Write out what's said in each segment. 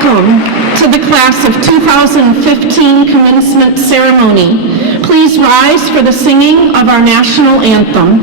Welcome to the class of 2015 commencement ceremony. Please rise for the singing of our national anthem.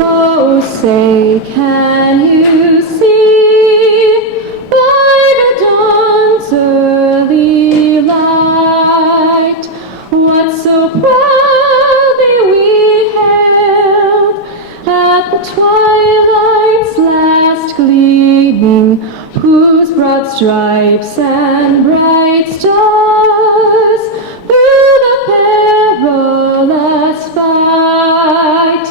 Oh, say, can you see by the dawn's early light what so proudly we hailed at the twilight's last gleaming, whose broad stripes and bright stars through the perilous fight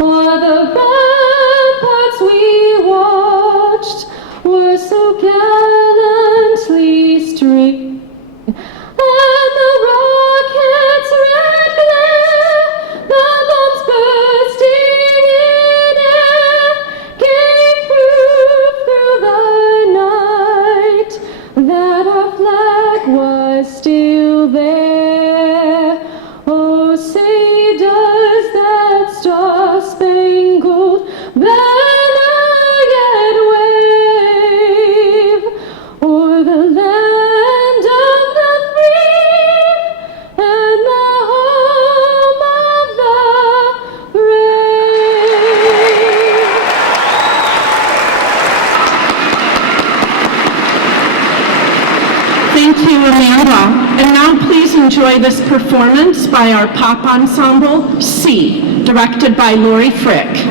o'er the ramparts we watched were so gallantly streamed, and the rocket's red glare, the bombs bursting in air, gave proof through the night that our flag was still there. Oh, say, does that star-spangled banner yet wave o'er the land of the free and the home of the brave? Thank you, Amanda. And now please enjoy this performance by our pop ensemble, C, directed by Lori Frick.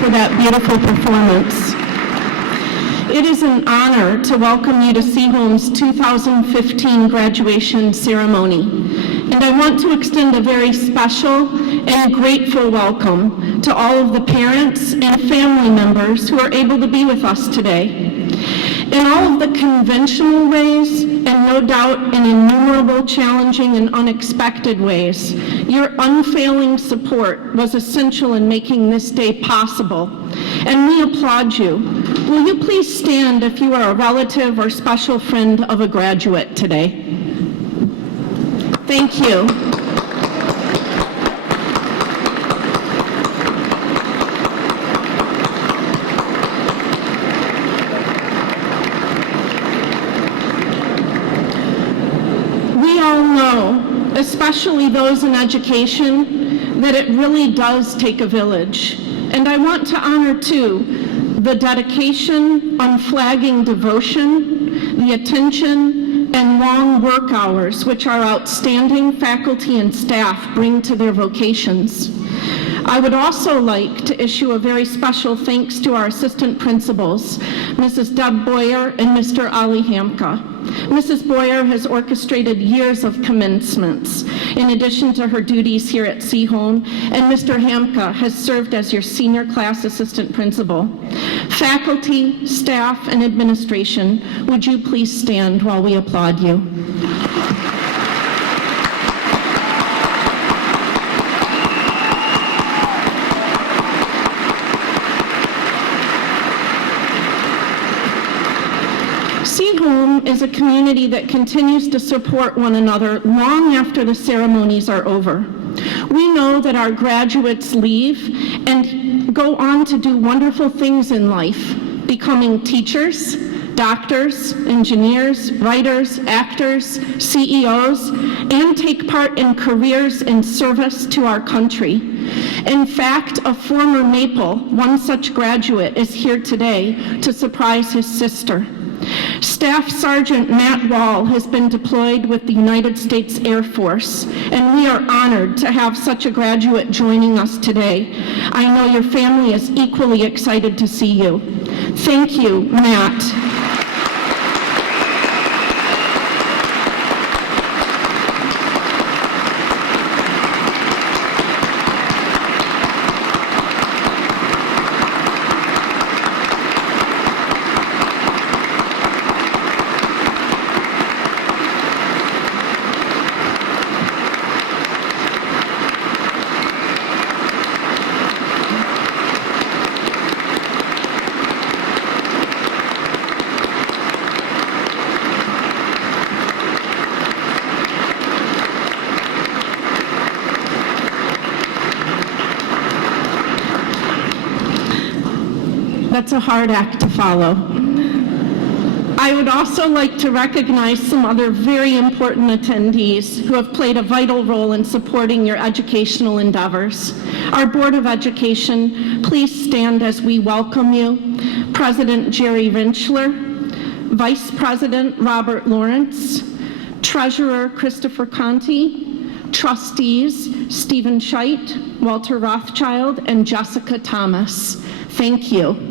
for that beautiful performance. It is an honor to welcome you to Seaholm's 2015 graduation ceremony. And I want to extend a very special and grateful welcome to all of the parents and family members who are able to be with us today. In all of the conventional ways, and no doubt in innumerable challenging and unexpected ways, your unfailing support was essential in making this day possible, and we applaud you. Will you please stand if you are a relative or special friend of a graduate today? Thank you. Especially those in education, that it really does take a village. And I want to honor, too, the dedication, unflagging devotion, the attention, and long work hours which our outstanding faculty and staff bring to their vocations. I would also like to issue a very special thanks to our assistant principals, Mrs. Deb Boyer and Mr. Ali Hamka. Mrs. Boyer has orchestrated years of commencements in addition to her duties here at Seaholm, and Mr. Hamka has served as your senior class assistant principal. Faculty, staff, and administration, would you please stand while we applaud you? Seaholm is a community that continues to support one another long after the ceremonies are over. We know that our graduates leave and go on to do wonderful things in life, becoming teachers, doctors, engineers, writers, actors, CEOs, and take part in careers in service to our country. In fact, a former Maple, one such graduate, is here today to surprise his sister. Staff Sergeant Matt Wall has been deployed with the United States Air Force, and we are honored to have such a graduate joining us today. I know your family is equally excited to see you. Thank you, Matt. That's a hard act to follow. I would also like to recognize some other very important attendees who have played a vital role in supporting your educational endeavors. Our Board of Education, please stand as we welcome you. President Jerry Rinchler, Vice President Robert Lawrence, Treasurer Christopher Conti, Trustees Stephen Scheidt, Walter Rothschild, and Jessica Thomas. Thank you.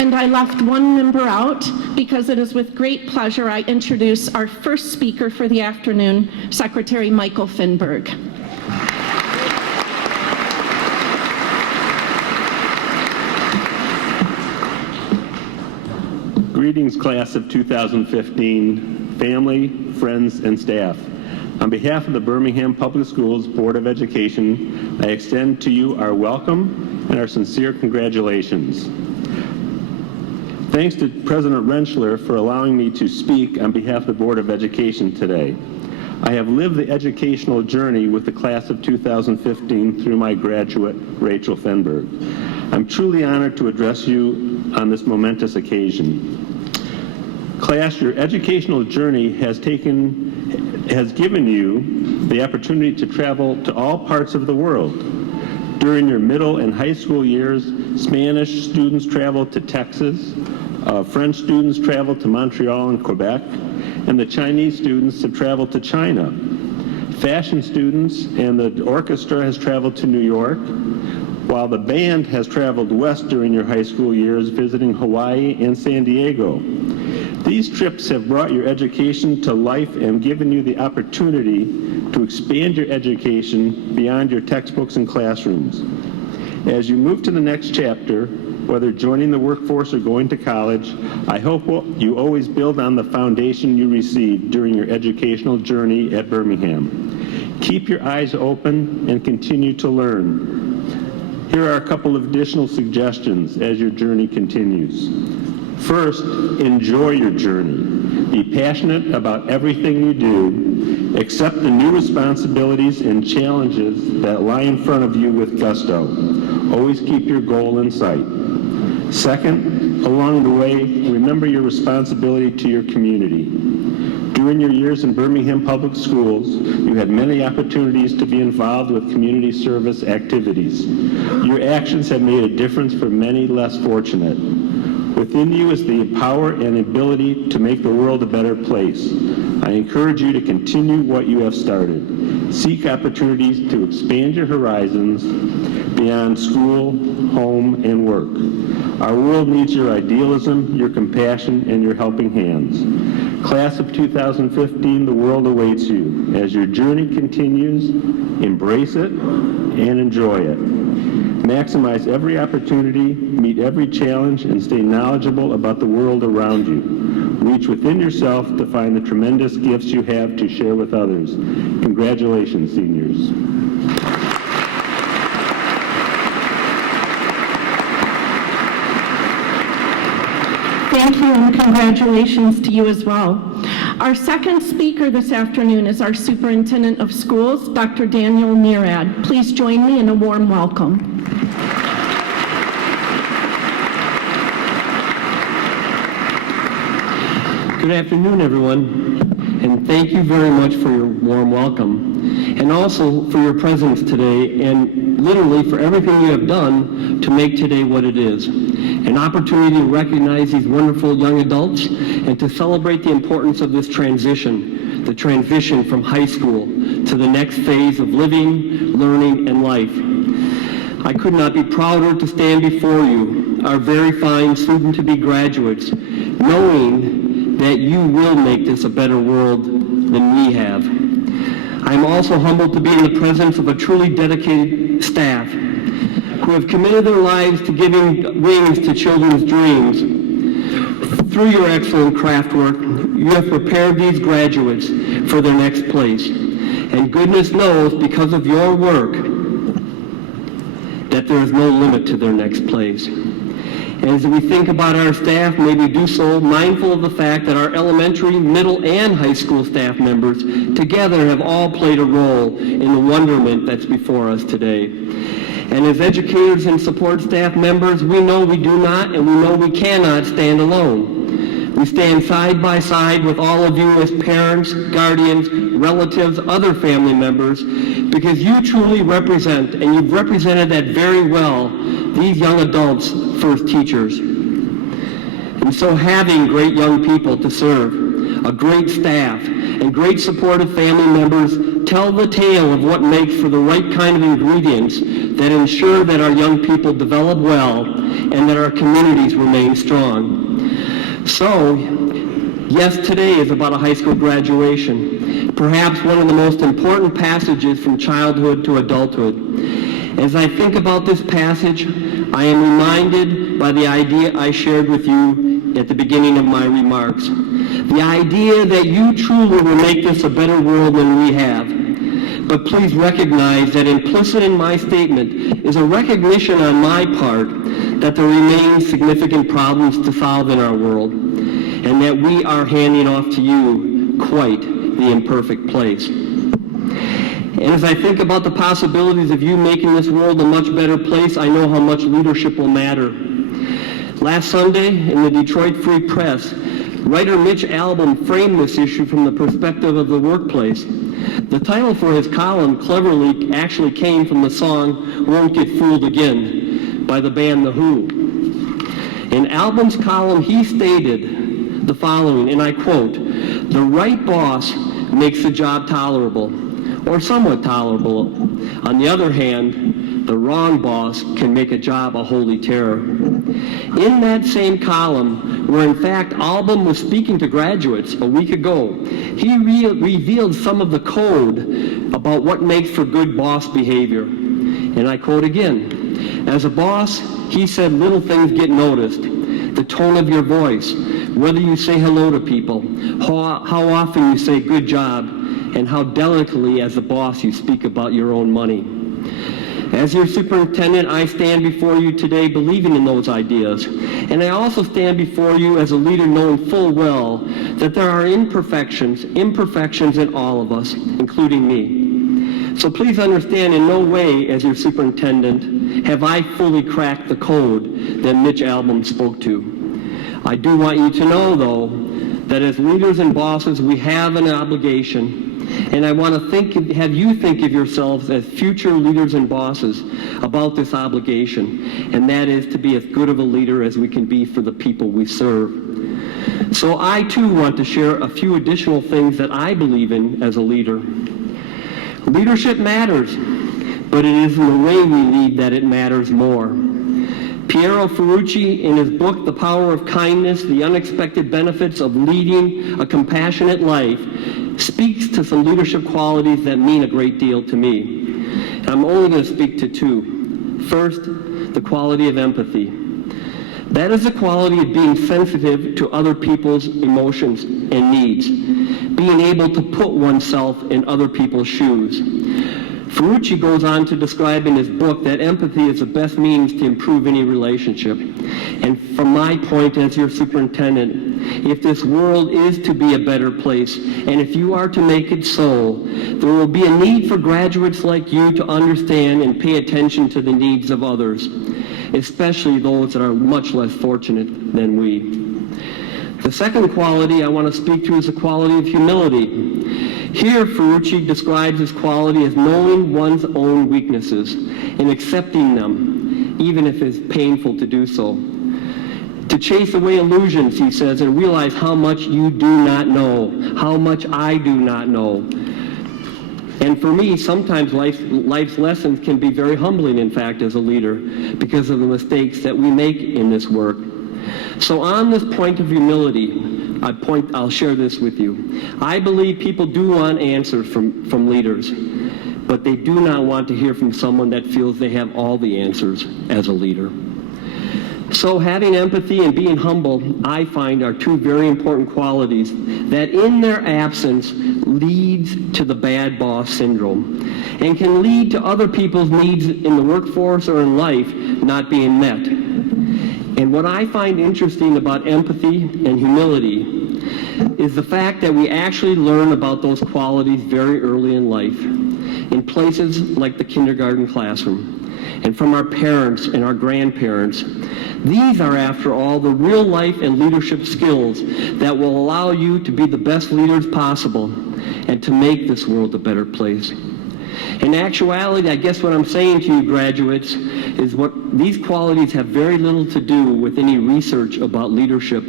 And I left one member out because it is with great pleasure I introduce our first speaker for the afternoon, Secretary Michael Finberg. Greetings, class of 2015, family, friends, and staff. On behalf of the Birmingham Public Schools Board of Education, I extend to you our welcome and our sincere congratulations. Thanks to President Rinchler for allowing me to speak on behalf of the Board of Education today. I have lived the educational journey with the class of 2015 through my graduate, Rachel Finberg. I'm truly honored to address you on this momentous occasion. Class, your educational journey has given you the opportunity to travel to all parts of the world. During your middle and high school years, Spanish students traveled to Texas, French students traveled to Montreal and Quebec, and the Chinese students have traveled to China. Fashion students and the orchestra has traveled to New York, while the band has traveled west during your high school years, visiting Hawaii and San Diego. These trips have brought your education to life and given you the opportunity to expand your education beyond your textbooks and classrooms. As you move to the next chapter, whether joining the workforce or going to college, I hope you always build on the foundation you received during your educational journey at Birmingham. Keep your eyes open and continue to learn. Here are a couple of additional suggestions as your journey continues. First, enjoy your journey. Be passionate about everything you do. Accept the new responsibilities and challenges that lie in front of you with gusto. Always keep your goal in sight. Second, along the way, remember your responsibility to your community. During your years in Birmingham Public Schools, you had many opportunities to be involved with community service activities. Your actions have made a difference for many less fortunate. Within you is the power and ability to make the world a better place. I encourage you to continue what you have started. Seek opportunities to expand your horizons beyond school, home, and work. Our world needs your idealism, your compassion, and your helping hands. Class of 2015, the world awaits you. As your journey continues, embrace it and enjoy it. Maximize every opportunity, meet every challenge, and stay knowledgeable about the world around you. Reach within yourself to find the tremendous gifts you have to share with others. Congratulations, seniors. Thank you, and congratulations to you as well. Our second speaker this afternoon is our Superintendent of Schools, Dr. Daniel Murad. Please join me in a warm welcome. Good afternoon, everyone, and thank you very much for your warm welcome, and also for your presence today, and literally for everything you have done to make today what it is. An opportunity to recognize these wonderful young adults and to celebrate the importance of this transition, the transition from high school to the next phase of living, learning, and life. I could not be prouder to stand before you, our very fine soon-to-be graduates, knowing that you will make this a better world than we have. I am also humbled to be in the presence of a truly dedicated staff who have committed their lives to giving wings to children's dreams. Through your excellent craft work, you have prepared these graduates for their next place. And goodness knows, because of your work, that there is no limit to their next place. As we think about our staff, may we do so mindful of the fact that our elementary, middle, and high school staff members together have all played a role in the wonderment that's before us today. And as educators and support staff members, we know we do not and we know we cannot stand alone. We stand side by side with all of you as parents, guardians, relatives, other family members, because you truly represent, and you've represented that very well, these young adults' first teachers. And so having great young people to serve, a great staff, and great supportive family members tell the tale of what makes for the right kind of ingredients that ensure that our young people develop well and that our communities remain strong. So, yes, today is about a high school graduation, perhaps one of the most important passages from childhood to adulthood. As I think about this passage, I am reminded by the idea I shared with you at the beginning of my remarks. The idea that you truly will make this a better world than we have. But please recognize that implicit in my statement is a recognition on my part that there remain significant problems to solve in our world, and that we are handing off to you quite the imperfect place. And as I think about the possibilities of you making this world a much better place, I know how much leadership will matter. Last Sunday, in the Detroit Free Press, writer Mitch Albom framed this issue from the perspective of the workplace. The title for his column cleverly actually came from the song "Won't Get Fooled Again" by the band The Who. In Album's column, he stated the following, and I quote, "The right boss makes the job tolerable, or somewhat tolerable. On the other hand, the wrong boss can make a job a holy terror." In that same column, where in fact Album was speaking to graduates a week ago, he revealed some of the code about what makes for good boss behavior. And I quote again, "As a boss," he said, "little things get noticed. The tone of your voice, whether you say hello to people, how often you say good job, and how delicately as a boss you speak about your own money." As your superintendent, I stand before you today believing in those ideas. And I also stand before you as a leader knowing full well that there are imperfections in all of us, including me. So please understand, in no way as your superintendent have I fully cracked the code that Mitch Album spoke to. I do want you to know, though, that as leaders and bosses, we have an obligation. And I want to have you think of yourselves as future leaders and bosses about this obligation, and that is to be as good of a leader as we can be for the people we serve. So I too want to share a few additional things that I believe in as a leader. Leadership matters, but it is in the way we lead that it matters more. Piero Ferrucci, in his book, The Power of Kindness, The Unexpected Benefits of Leading a Compassionate Life, speaks to some leadership qualities that mean a great deal to me. I'm only going to speak to two. First, the quality of empathy. That is the quality of being sensitive to other people's emotions and needs, being able to put oneself in other people's shoes. Ferrucci goes on to describe in his book that empathy is the best means to improve any relationship. And from my point as your superintendent, if this world is to be a better place, and if you are to make it so, there will be a need for graduates like you to understand and pay attention to the needs of others, especially those that are much less fortunate than we. The second quality I want to speak to is the quality of humility. Here, Ferrucci describes this quality as knowing one's own weaknesses and accepting them, even if it's painful to do so. To chase away illusions, he says, and realize how much you do not know, how much I do not know. And for me, sometimes life's lessons can be very humbling, in fact, as a leader, because of the mistakes that we make in this work. So on this point of humility, I'll share this with you. I believe people do want answers from leaders, but they do not want to hear from someone that feels they have all the answers as a leader. So having empathy and being humble, I find, are two very important qualities that in their absence leads to the bad boss syndrome and can lead to other people's needs in the workforce or in life not being met. And what I find interesting about empathy and humility is the fact that we actually learn about those qualities very early in life, in places like the kindergarten classroom, and from our parents and our grandparents. These are, after all, the real life and leadership skills that will allow you to be the best leaders possible and to make this world a better place. In actuality, I guess what I'm saying to you, graduates, is these qualities have very little to do with any research about leadership,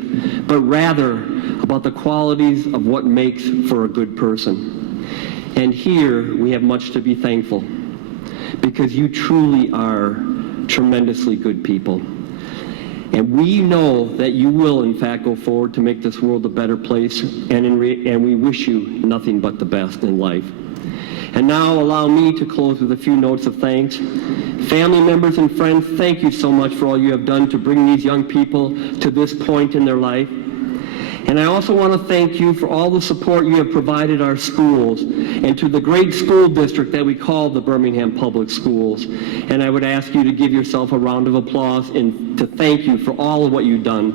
but rather about the qualities of what makes for a good person. And here we have much to be thankful, because you truly are tremendously good people. And we know that you will, in fact, go forward to make this world a better place, and we wish you nothing but the best in life. And now allow me to close with a few notes of thanks. Family members and friends, thank you so much for all you have done to bring these young people to this point in their life. And I also want to thank you for all the support you have provided our schools and to the great school district that we call the Birmingham Public Schools. And I would ask you to give yourself a round of applause and to thank you for all of what you've done.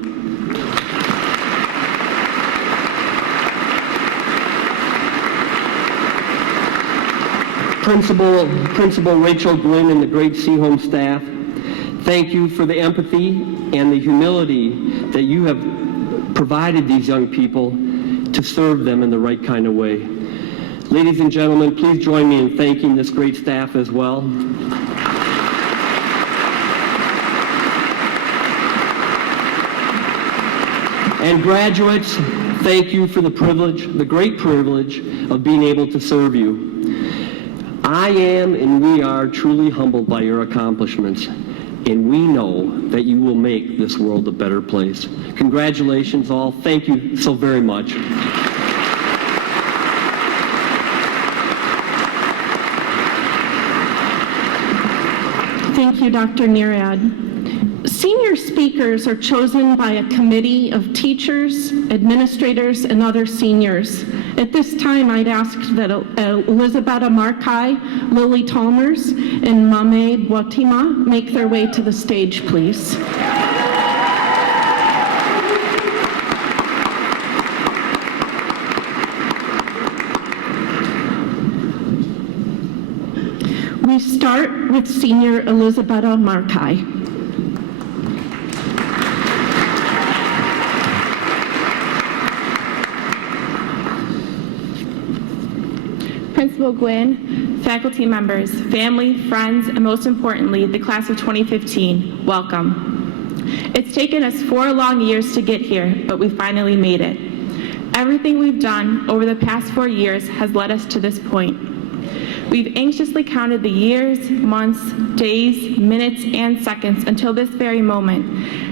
Principal Rachel Glynn and the great Seaholm staff, thank you for the empathy and the humility that you have provided these young people to serve them in the right kind of way. Ladies and gentlemen, please join me in thanking this great staff as well. And graduates, thank you for the privilege, the great privilege of being able to serve you. I am and we are truly humbled by your accomplishments, and we know that you will make this world a better place. Congratulations all. Thank you so very much. Thank you, Dr. Neerad. Senior speakers are chosen by a committee of teachers, administrators, and other seniors. At this time, I'd ask that Elizabeta Markai, Lily Talmers, and Mame make their way to the stage, please. We start with Senior Elizabeta Markai. Principal Gwynn, faculty members, family, friends, and most importantly, the class of 2015, welcome. It's taken us 4 long years to get here, but we finally made it. Everything we've done over the past 4 years has led us to this point. We've anxiously counted the years, months, days, minutes, and seconds until this very moment.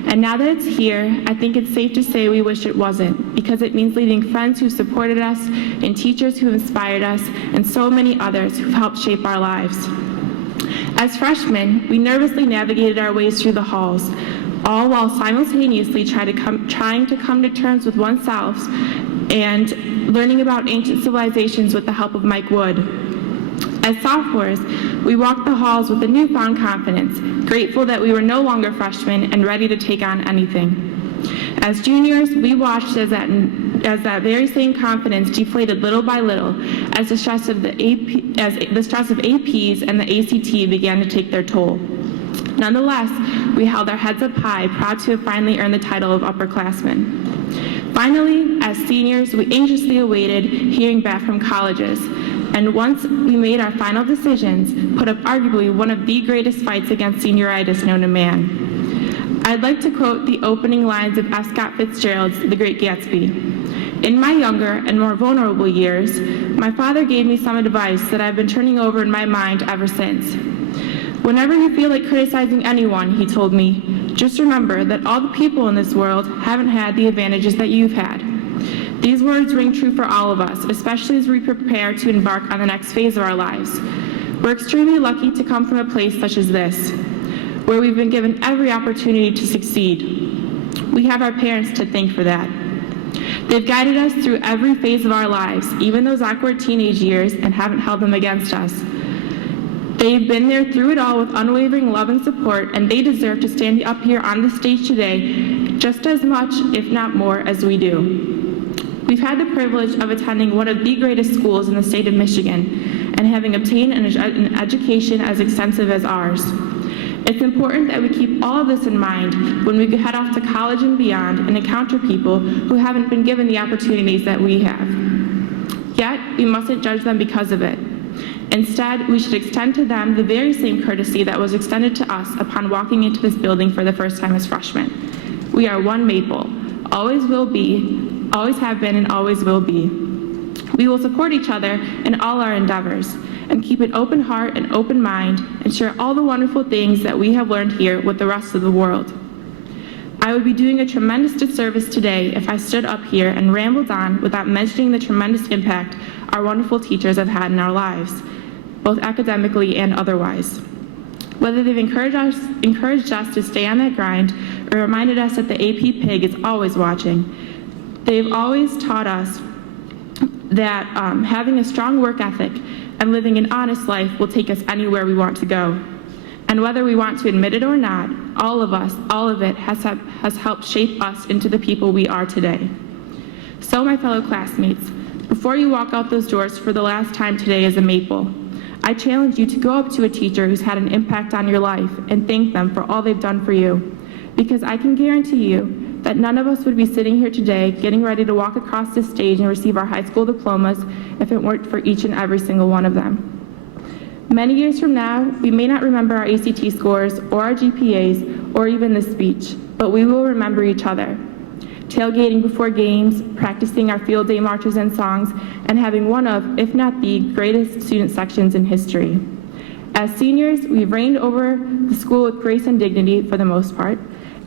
And now that it's here, I think it's safe to say we wish it wasn't, because it means leaving friends who supported us, and teachers who inspired us, and so many others who've helped shape our lives. As freshmen, we nervously navigated our ways through the halls, all while simultaneously trying to come to terms with oneself and learning about ancient civilizations with the help of Mike Wood. As sophomores, we walked the halls with a newfound confidence, grateful that we were no longer freshmen and ready to take on anything. As juniors, we watched as that very same confidence deflated little by little as the stress of APs and the ACT began to take their toll. Nonetheless, we held our heads up high, proud to have finally earned the title of upperclassmen. Finally, as seniors, we anxiously awaited hearing back from colleges. And once we made our final decisions, put up arguably one of the greatest fights against senioritis known to man. I'd like to quote the opening lines of F. Scott Fitzgerald's The Great Gatsby. In my younger and more vulnerable years, my father gave me some advice that I've been turning over in my mind ever since. Whenever you feel like criticizing anyone, he told me, just remember that all the people in this world haven't had the advantages that you've had. These words ring true for all of us, especially as we prepare to embark on the next phase of our lives. We're extremely lucky to come from a place such as this, where we've been given every opportunity to succeed. We have our parents to thank for that. They've guided us through every phase of our lives, even those awkward teenage years, and haven't held them against us. They've been there through it all with unwavering love and support, and they deserve to stand up here on the stage today just as much, if not more, as we do. We've had the privilege of attending one of the greatest schools in the state of Michigan and having obtained an education as extensive as ours. It's important that we keep all of this in mind when we head off to college and beyond and encounter people who haven't been given the opportunities that we have. Yet, we mustn't judge them because of it. Instead, we should extend to them the very same courtesy that was extended to us upon walking into this building for the first time as freshmen. We are one Maple, always will be, always have been, and always will be. We will support each other in all our endeavors and keep an open heart and open mind and share all the wonderful things that we have learned here with the rest of the world. I would be doing a tremendous disservice today if I stood up here and rambled on without mentioning the tremendous impact our wonderful teachers have had in our lives, both academically and otherwise. Whether they've encouraged us to stay on that grind or reminded us that the AP pig is always watching, they've always taught us that having a strong work ethic and living an honest life will take us anywhere we want to go. And whether we want to admit it or not, all of it has helped shape us into the people we are today. So, my fellow classmates, before you walk out those doors for the last time today as a Maple, I challenge you to go up to a teacher who's had an impact on your life and thank them for all they've done for you. Because I can guarantee you that none of us would be sitting here today getting ready to walk across this stage and receive our high school diplomas if it weren't for each and every single one of them. Many years from now, we may not remember our ACT scores or our GPAs or even this speech, but we will remember each other. tailgating before games, practicing our field day marches and songs, and having one of, if not the greatest student sections in history. As seniors, we've reigned over the school with grace and dignity for the most part.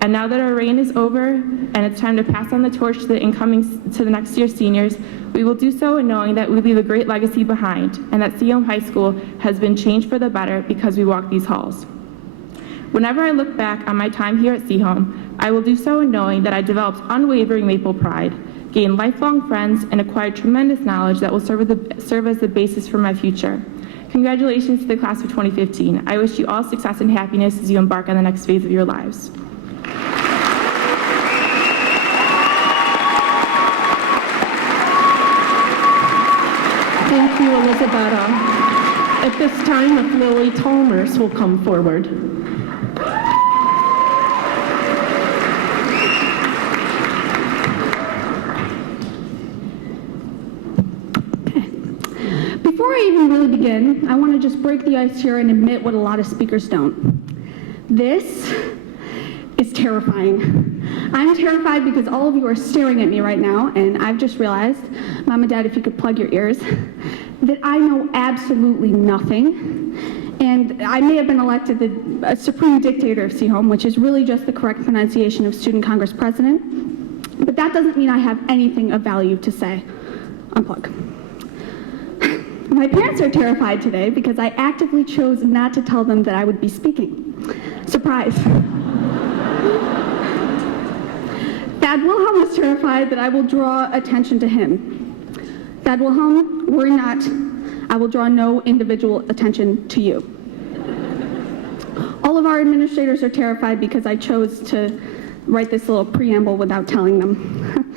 And now that our reign is over and it's time to pass on the torch to the next year's seniors, we will do so in knowing that we leave a great legacy behind and that Seaholm High School has been changed for the better because we walk these halls. Whenever I look back on my time here at Seaholm, I will do so in knowing that I developed unwavering Maple pride, gained lifelong friends, and acquired tremendous knowledge that will serve as the basis for my future. Congratulations to the class of 2015. I wish you all success and happiness as you embark on the next phase of your lives. Thank you, Elizabeta. At this time, if Lily Tolmers will come forward. Before I even really begin, I want to just break the ice here and admit what a lot of speakers don't. This is terrifying. I'm terrified because all of you are staring at me right now, and I've just realized, Mom and Dad, if you could plug your ears, that I know absolutely nothing. And I may have been elected the supreme dictator of Seaholm, which is really just the correct pronunciation of Student Congress President, but that doesn't mean I have anything of value to say. Unplug. My parents are terrified today because I actively chose not to tell them that I would be speaking. Surprise. Thad Wilhelm is terrified that I will draw attention to him. Thad Wilhelm, worry not. I will draw no individual attention to you. All of our administrators are terrified because I chose to write this little preamble without telling them.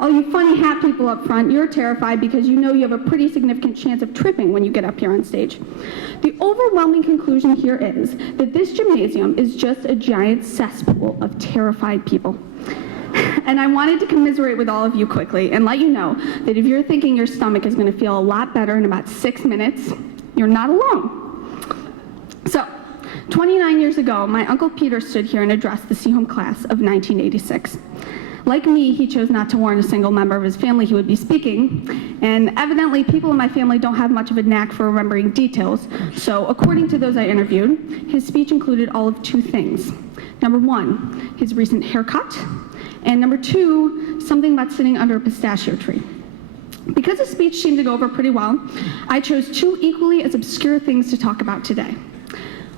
All you funny hat people up front, you're terrified because you know you have a pretty significant chance of tripping when you get up here on stage. The overwhelming conclusion here is that this gymnasium is just a giant cesspool of terrified people. And I wanted to commiserate with all of you quickly and let you know that if you're thinking your stomach is going to feel a lot better in about 6 minutes, you're not alone. So, 29 years ago, my Uncle Peter stood here and addressed the Seaholm class of 1986. Like me, he chose not to warn a single member of his family he would be speaking, and evidently people in my family don't have much of a knack for remembering details, so according to those I interviewed, his speech included all of 2 things. Number 1, his recent haircut, and number 2, something about sitting under a pistachio tree. Because his speech seemed to go over pretty well, I chose 2 equally as obscure things to talk about today.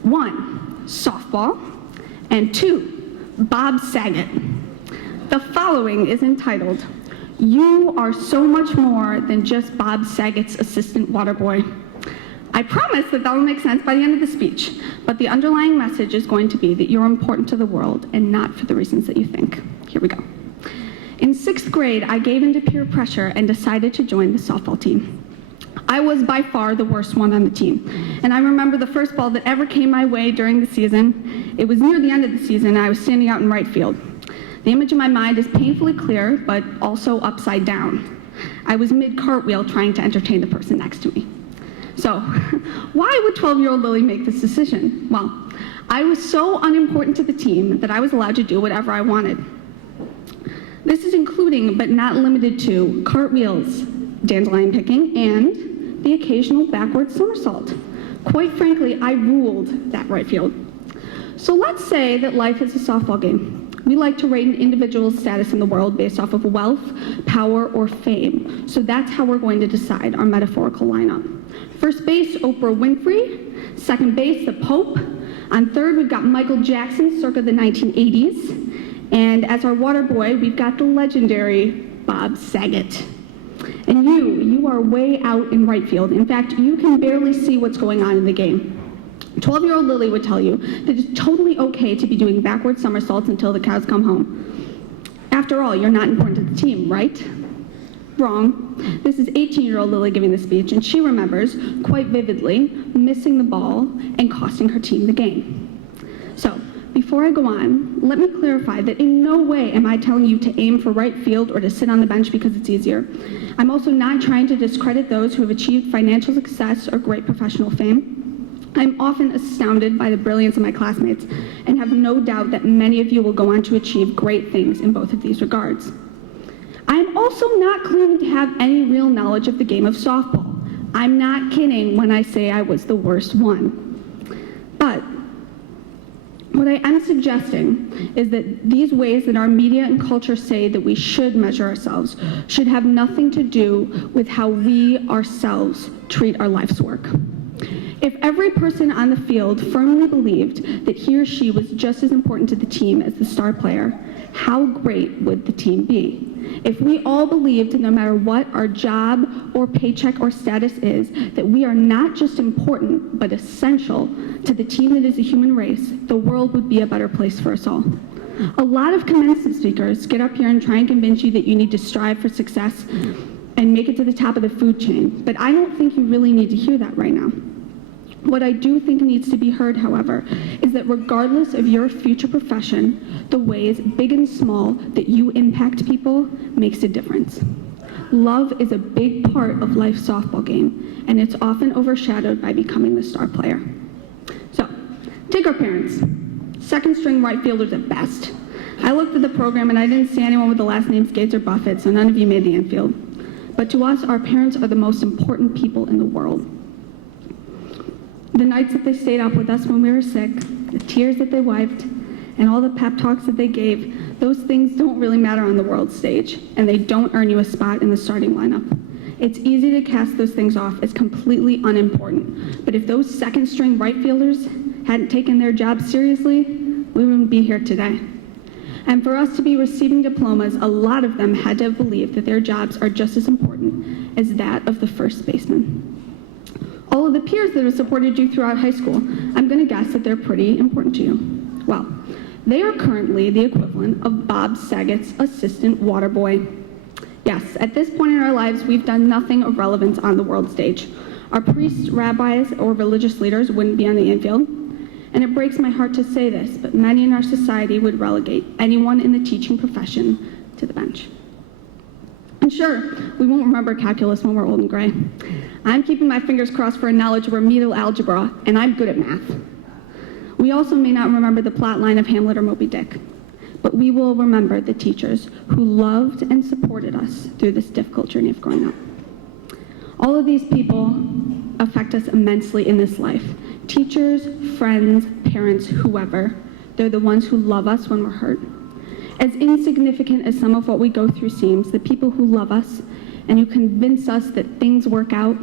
1, softball, and 2, Bob Saget. The following is entitled, "You Are So Much More Than Just Bob Saget's Assistant Water Boy." I promise that will make sense by the end of the speech, but the underlying message is going to be that you're important to the world and not for the reasons that you think. Here we go. In 6th grade, I gave in to peer pressure and decided to join the softball team. I was by far the worst one on the team, and I remember the first ball that ever came my way during the season. It was near the end of the season, and I was standing out in right field. The image in my mind is painfully clear, but also upside down. I was mid-cartwheel trying to entertain the person next to me. So, why would 12-year-old Lily make this decision? Well, I was so unimportant to the team that I was allowed to do whatever I wanted. This is including, but not limited to, cartwheels, dandelion picking, and the occasional backward somersault. Quite frankly, I ruled that right field. So let's say that life is a softball game. We like to rate an individual's status in the world based off of wealth, power, or fame. So that's how we're going to decide our metaphorical lineup. First base, Oprah Winfrey. Second base, the Pope. On third, we've got Michael Jackson, circa the 1980s. And as our water boy, we've got the legendary Bob Saget. And you are way out in right field. In fact, you can barely see what's going on in the game. 12-year-old Lily would tell you that it's totally okay to be doing backward somersaults until the cows come home. After all, you're not important to the team, right? Wrong. This is 18-year-old Lily giving the speech, and she remembers, quite vividly, missing the ball and costing her team the game. So, before I go on, let me clarify that in no way am I telling you to aim for right field or to sit on the bench because it's easier. I'm also not trying to discredit those who have achieved financial success or great professional fame. I'm often astounded by the brilliance of my classmates and have no doubt that many of you will go on to achieve great things in both of these regards. I'm also not claiming to have any real knowledge of the game of softball. I'm not kidding when I say I was the worst one. But what I am suggesting is that these ways that our media and culture say that we should measure ourselves should have nothing to do with how we ourselves treat our life's work. If every person on the field firmly believed that he or she was just as important to the team as the star player, how great would the team be? If we all believed, no matter what our job or paycheck or status is, that we are not just important, but essential to the team that is the human race, the world would be a better place for us all. A lot of commencement speakers get up here and try and convince you that you need to strive for success and make it to the top of the food chain, but I don't think you really need to hear that right now. What I do think needs to be heard, however, is that regardless of your future profession, the ways, big and small, that you impact people makes a difference. Love is a big part of life's softball game, and it's often overshadowed by becoming the star player. So, take our parents. Second string right fielders at best. I looked at the program and I didn't see anyone with the last names Gates or Buffett, so none of you made the infield. But to us, our parents are the most important people in the world. The nights that they stayed up with us when we were sick, the tears that they wiped, and all the pep talks that they gave, those things don't really matter on the world stage, and they don't earn you a spot in the starting lineup. It's easy to cast those things off as completely unimportant, but if those second string right fielders hadn't taken their job seriously, we wouldn't be here today. And for us to be receiving diplomas, a lot of them had to have believed that their jobs are just as important as that of the first baseman. All of the peers that have supported you throughout high school, I'm going to guess that they're pretty important to you. Well, they are currently the equivalent of Bob Saget's assistant water boy. Yes, at this point in our lives, we've done nothing of relevance on the world stage. Our priests, rabbis, or religious leaders wouldn't be on the infield. And it breaks my heart to say this, but many in our society would relegate anyone in the teaching profession to the bench. And sure, we won't remember calculus when we're old and gray. I'm keeping my fingers crossed for a knowledge of remedial algebra, and I'm good at math. We also may not remember the plot line of Hamlet or Moby Dick, but we will remember the teachers who loved and supported us through this difficult journey of growing up. All of these people affect us immensely in this life. Teachers, friends, parents, whoever, they're the ones who love us when we're hurt. As insignificant as some of what we go through seems, the people who love us and who convince us that things work out,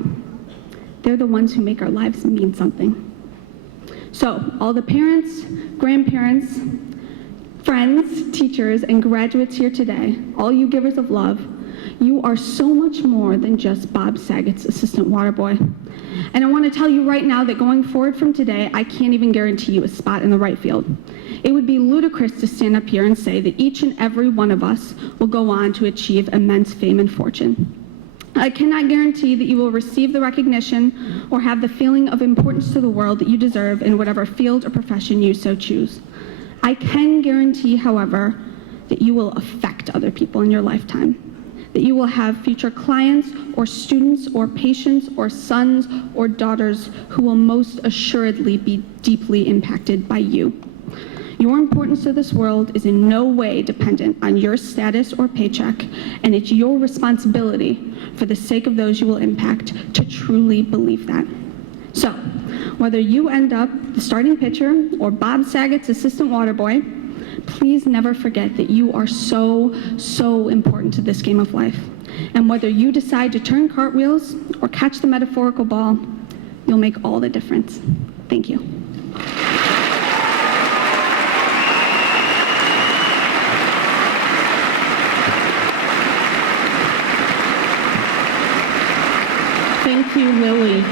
they're the ones who make our lives mean something. So, all the parents, grandparents, friends, teachers, and graduates here today, all you givers of love, you are so much more than just Bob Saget's assistant water boy. And I want to tell you right now that going forward from today, I can't even guarantee you a spot in the right field. It would be ludicrous to stand up here and say that each and every one of us will go on to achieve immense fame and fortune. I cannot guarantee that you will receive the recognition or have the feeling of importance to the world that you deserve in whatever field or profession you so choose. I can guarantee, however, that you will affect other people in your lifetime, that you will have future clients or students or patients or sons or daughters who will most assuredly be deeply impacted by you. Your importance to this world is in no way dependent on your status or paycheck, and it's your responsibility for the sake of those you will impact to truly believe that. So, whether you end up the starting pitcher or Bob Saget's assistant water boy, please never forget that you are so important to this game of life. And whether you decide to turn cartwheels or catch the metaphorical ball, you'll make all the difference. Thank you. Thank you, Lily.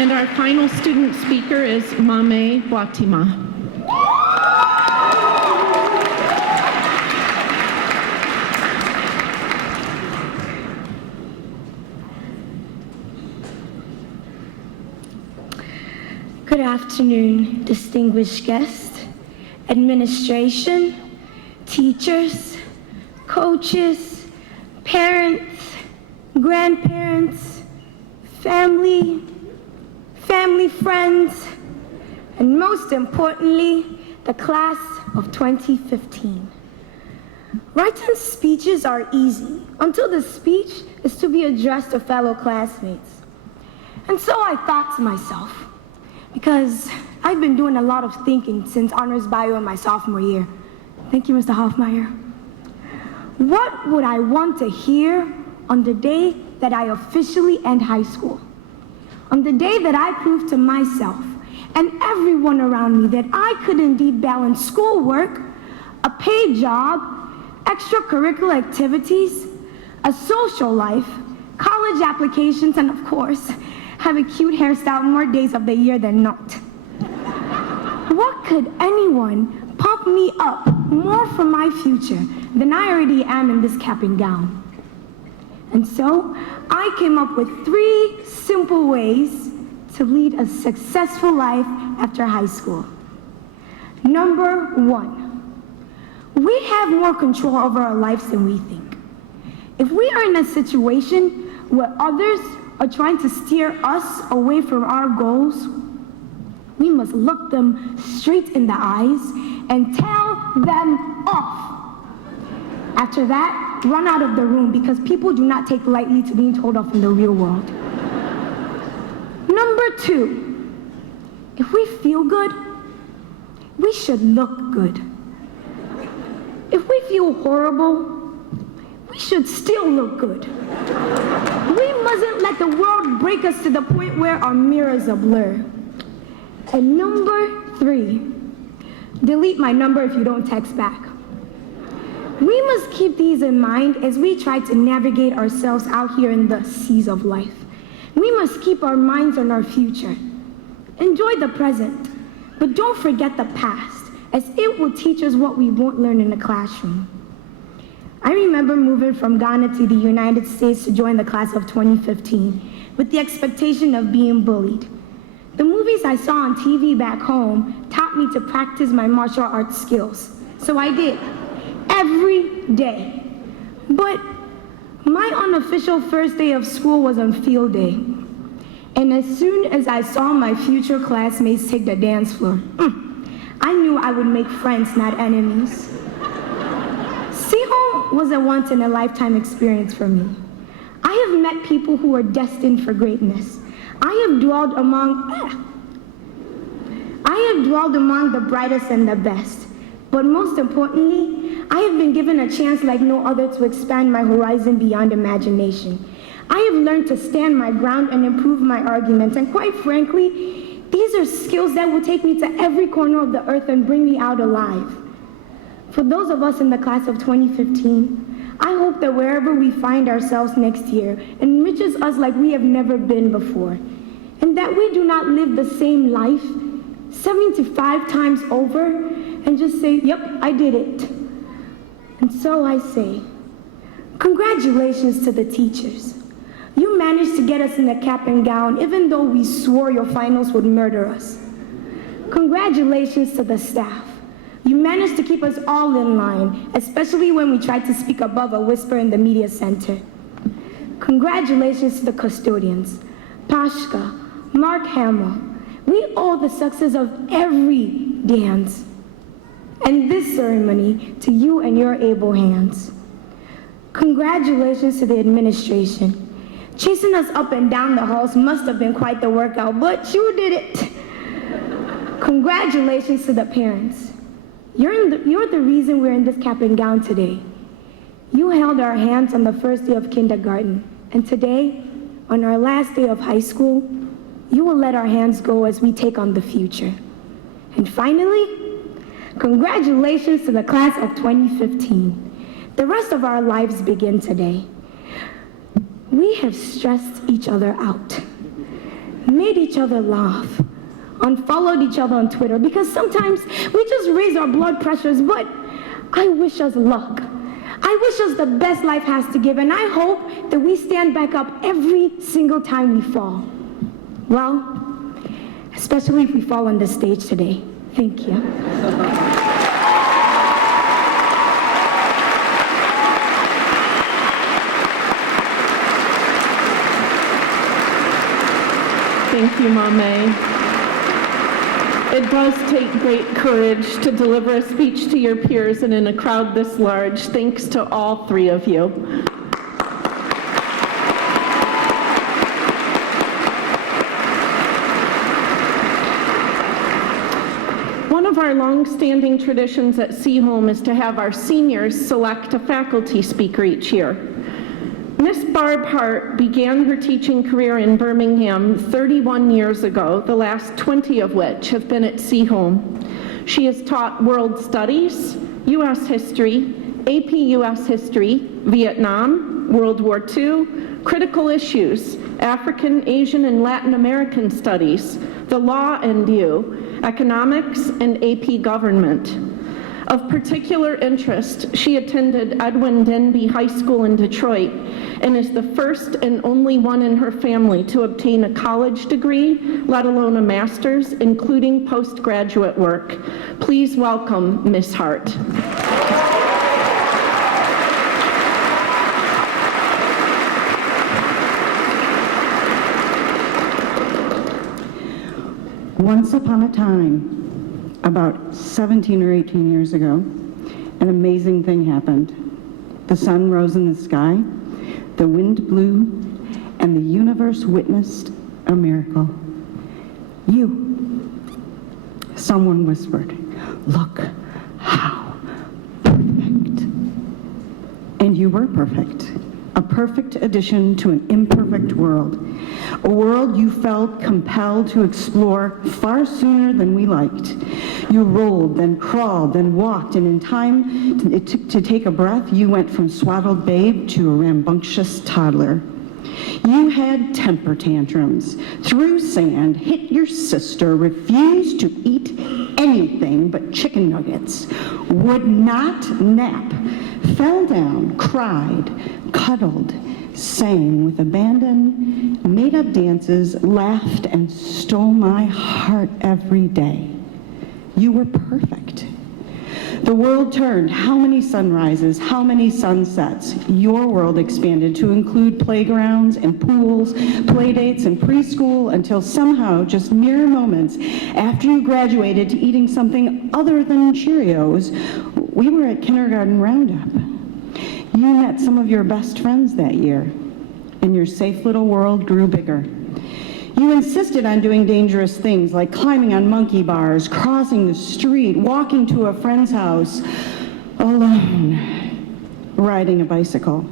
And our final student speaker is Mame Watima. Good afternoon, distinguished guests, administration, teachers, coaches, parents, grandparents, family, family, friends, and most importantly, the class of 2015. Writing speeches are easy until the speech is to be addressed to fellow classmates. And so I thought to myself, because I've been doing a lot of thinking since honors bio in my sophomore year. Thank you, Mr. Hoffmeyer. What would I want to hear on the day that I officially end high school? On the day that I prove to myself and everyone around me that I could indeed balance schoolwork, a paid job, extracurricular activities, a social life, college applications, and of course, have a cute hairstyle more days of the year than not. What could anyone pump me up more for my future than I already am in this cap and gown? And so, I came up with 3 simple ways to lead a successful life after high school. Number 1, we have more control over our lives than we think. If we are in a situation where others are trying to steer us away from our goals, we must look them straight in the eyes and tell them off. After that, run out of the room because people do not take lightly to being told off in the real world. Number 2, if we feel good, we should look good. If we feel horrible, we should still look good. We mustn't let the world break us to the point where our mirrors are blur. And number 3, delete my number if you don't text back. We must keep these in mind as we try to navigate ourselves out here in the seas of life. We must keep our minds on our future. Enjoy the present, but don't forget the past, as it will teach us what we won't learn in the classroom. I remember moving from Ghana to the United States to join the class of 2015 with the expectation of being bullied. The movies I saw on TV back home taught me to practice my martial arts skills, so I did, every day. But my unofficial first day of school was on field day. And as soon as I saw my future classmates take the dance floor, I knew I would make friends, not enemies. Seaholm was a once-in-a-lifetime experience for me. I have met people who are destined for greatness. I have dwelled among the brightest and the best. But most importantly, I have been given a chance like no other to expand my horizon beyond imagination. I have learned to stand my ground and improve my arguments, and quite frankly, these are skills that will take me to every corner of the earth and bring me out alive. For those of us in the class of 2015, I hope that wherever we find ourselves next year enriches us like we have never been before, and that we do not live the same life 75 times over and just say, yep, I did it. And so I say, congratulations to the teachers. You managed to get us in a cap and gown even though we swore your finals would murder us. Congratulations to the staff. You managed to keep us all in line, especially when we tried to speak above a whisper in the media center. Congratulations to the custodians, Pashka, Mark Hamill. We owe the success of every dance and this ceremony to you and your able hands. Congratulations to the administration. Chasing us up and down the halls must have been quite the workout, but you did it. Congratulations to the parents. You're the reason we're in this cap and gown today. You held our hands on the first day of kindergarten, and today, on our last day of high school, you will let our hands go as we take on the future. And finally, congratulations to the class of 2015. The rest of our lives begin today. We have stressed each other out, made each other laugh, unfollowed each other on Twitter because sometimes we just raise our blood pressures, but I wish us luck. I wish us the best life has to give, and I hope that we stand back up every single time we fall. Well, especially if we fall on the stage today. Thank you. Thank Thank you, Mame. It does take great courage to deliver a speech to your peers and in a crowd this large. Thanks to all three of you. One of our long-standing traditions at Seaholm is to have our seniors select a faculty speaker each year. Miss Barb Hart began her teaching career in Birmingham 31 years ago, the last 20 of which have been at Seaholm. She has taught world studies, U.S. history, AP U.S. history, Vietnam, World War II, critical issues, African, Asian, and Latin American studies, the law and you, economics, and AP government. Of particular interest, she attended Edwin Denby High School in Detroit and is the first and only one in her family to obtain a college degree, let alone a master's, including postgraduate work. Please welcome Miss Hart. Once upon a time, about 17 or 18 years ago, an amazing thing happened. The sun rose in the sky, the wind blew, and the universe witnessed a miracle. You. Someone whispered, "Look how perfect." And you were perfect. A perfect addition to an imperfect world. A world you felt compelled to explore far sooner than we liked. You rolled, then crawled, then walked, and in time to take a breath, you went from swaddled babe to a rambunctious toddler. You had temper tantrums, threw sand, hit your sister, refused to eat anything but chicken nuggets, would not nap, fell down, cried, cuddled, sang with abandon, made up dances, laughed, and stole my heart every day. You were perfect. The world turned. How many sunrises, how many sunsets? Your world expanded to include playgrounds and pools, playdates and preschool, until somehow, just mere moments after you graduated to eating something other than Cheerios, we were at kindergarten roundup. You met some of your best friends that year, and your safe little world grew bigger. You insisted on doing dangerous things like climbing on monkey bars, crossing the street, walking to a friend's house, alone, riding a bicycle.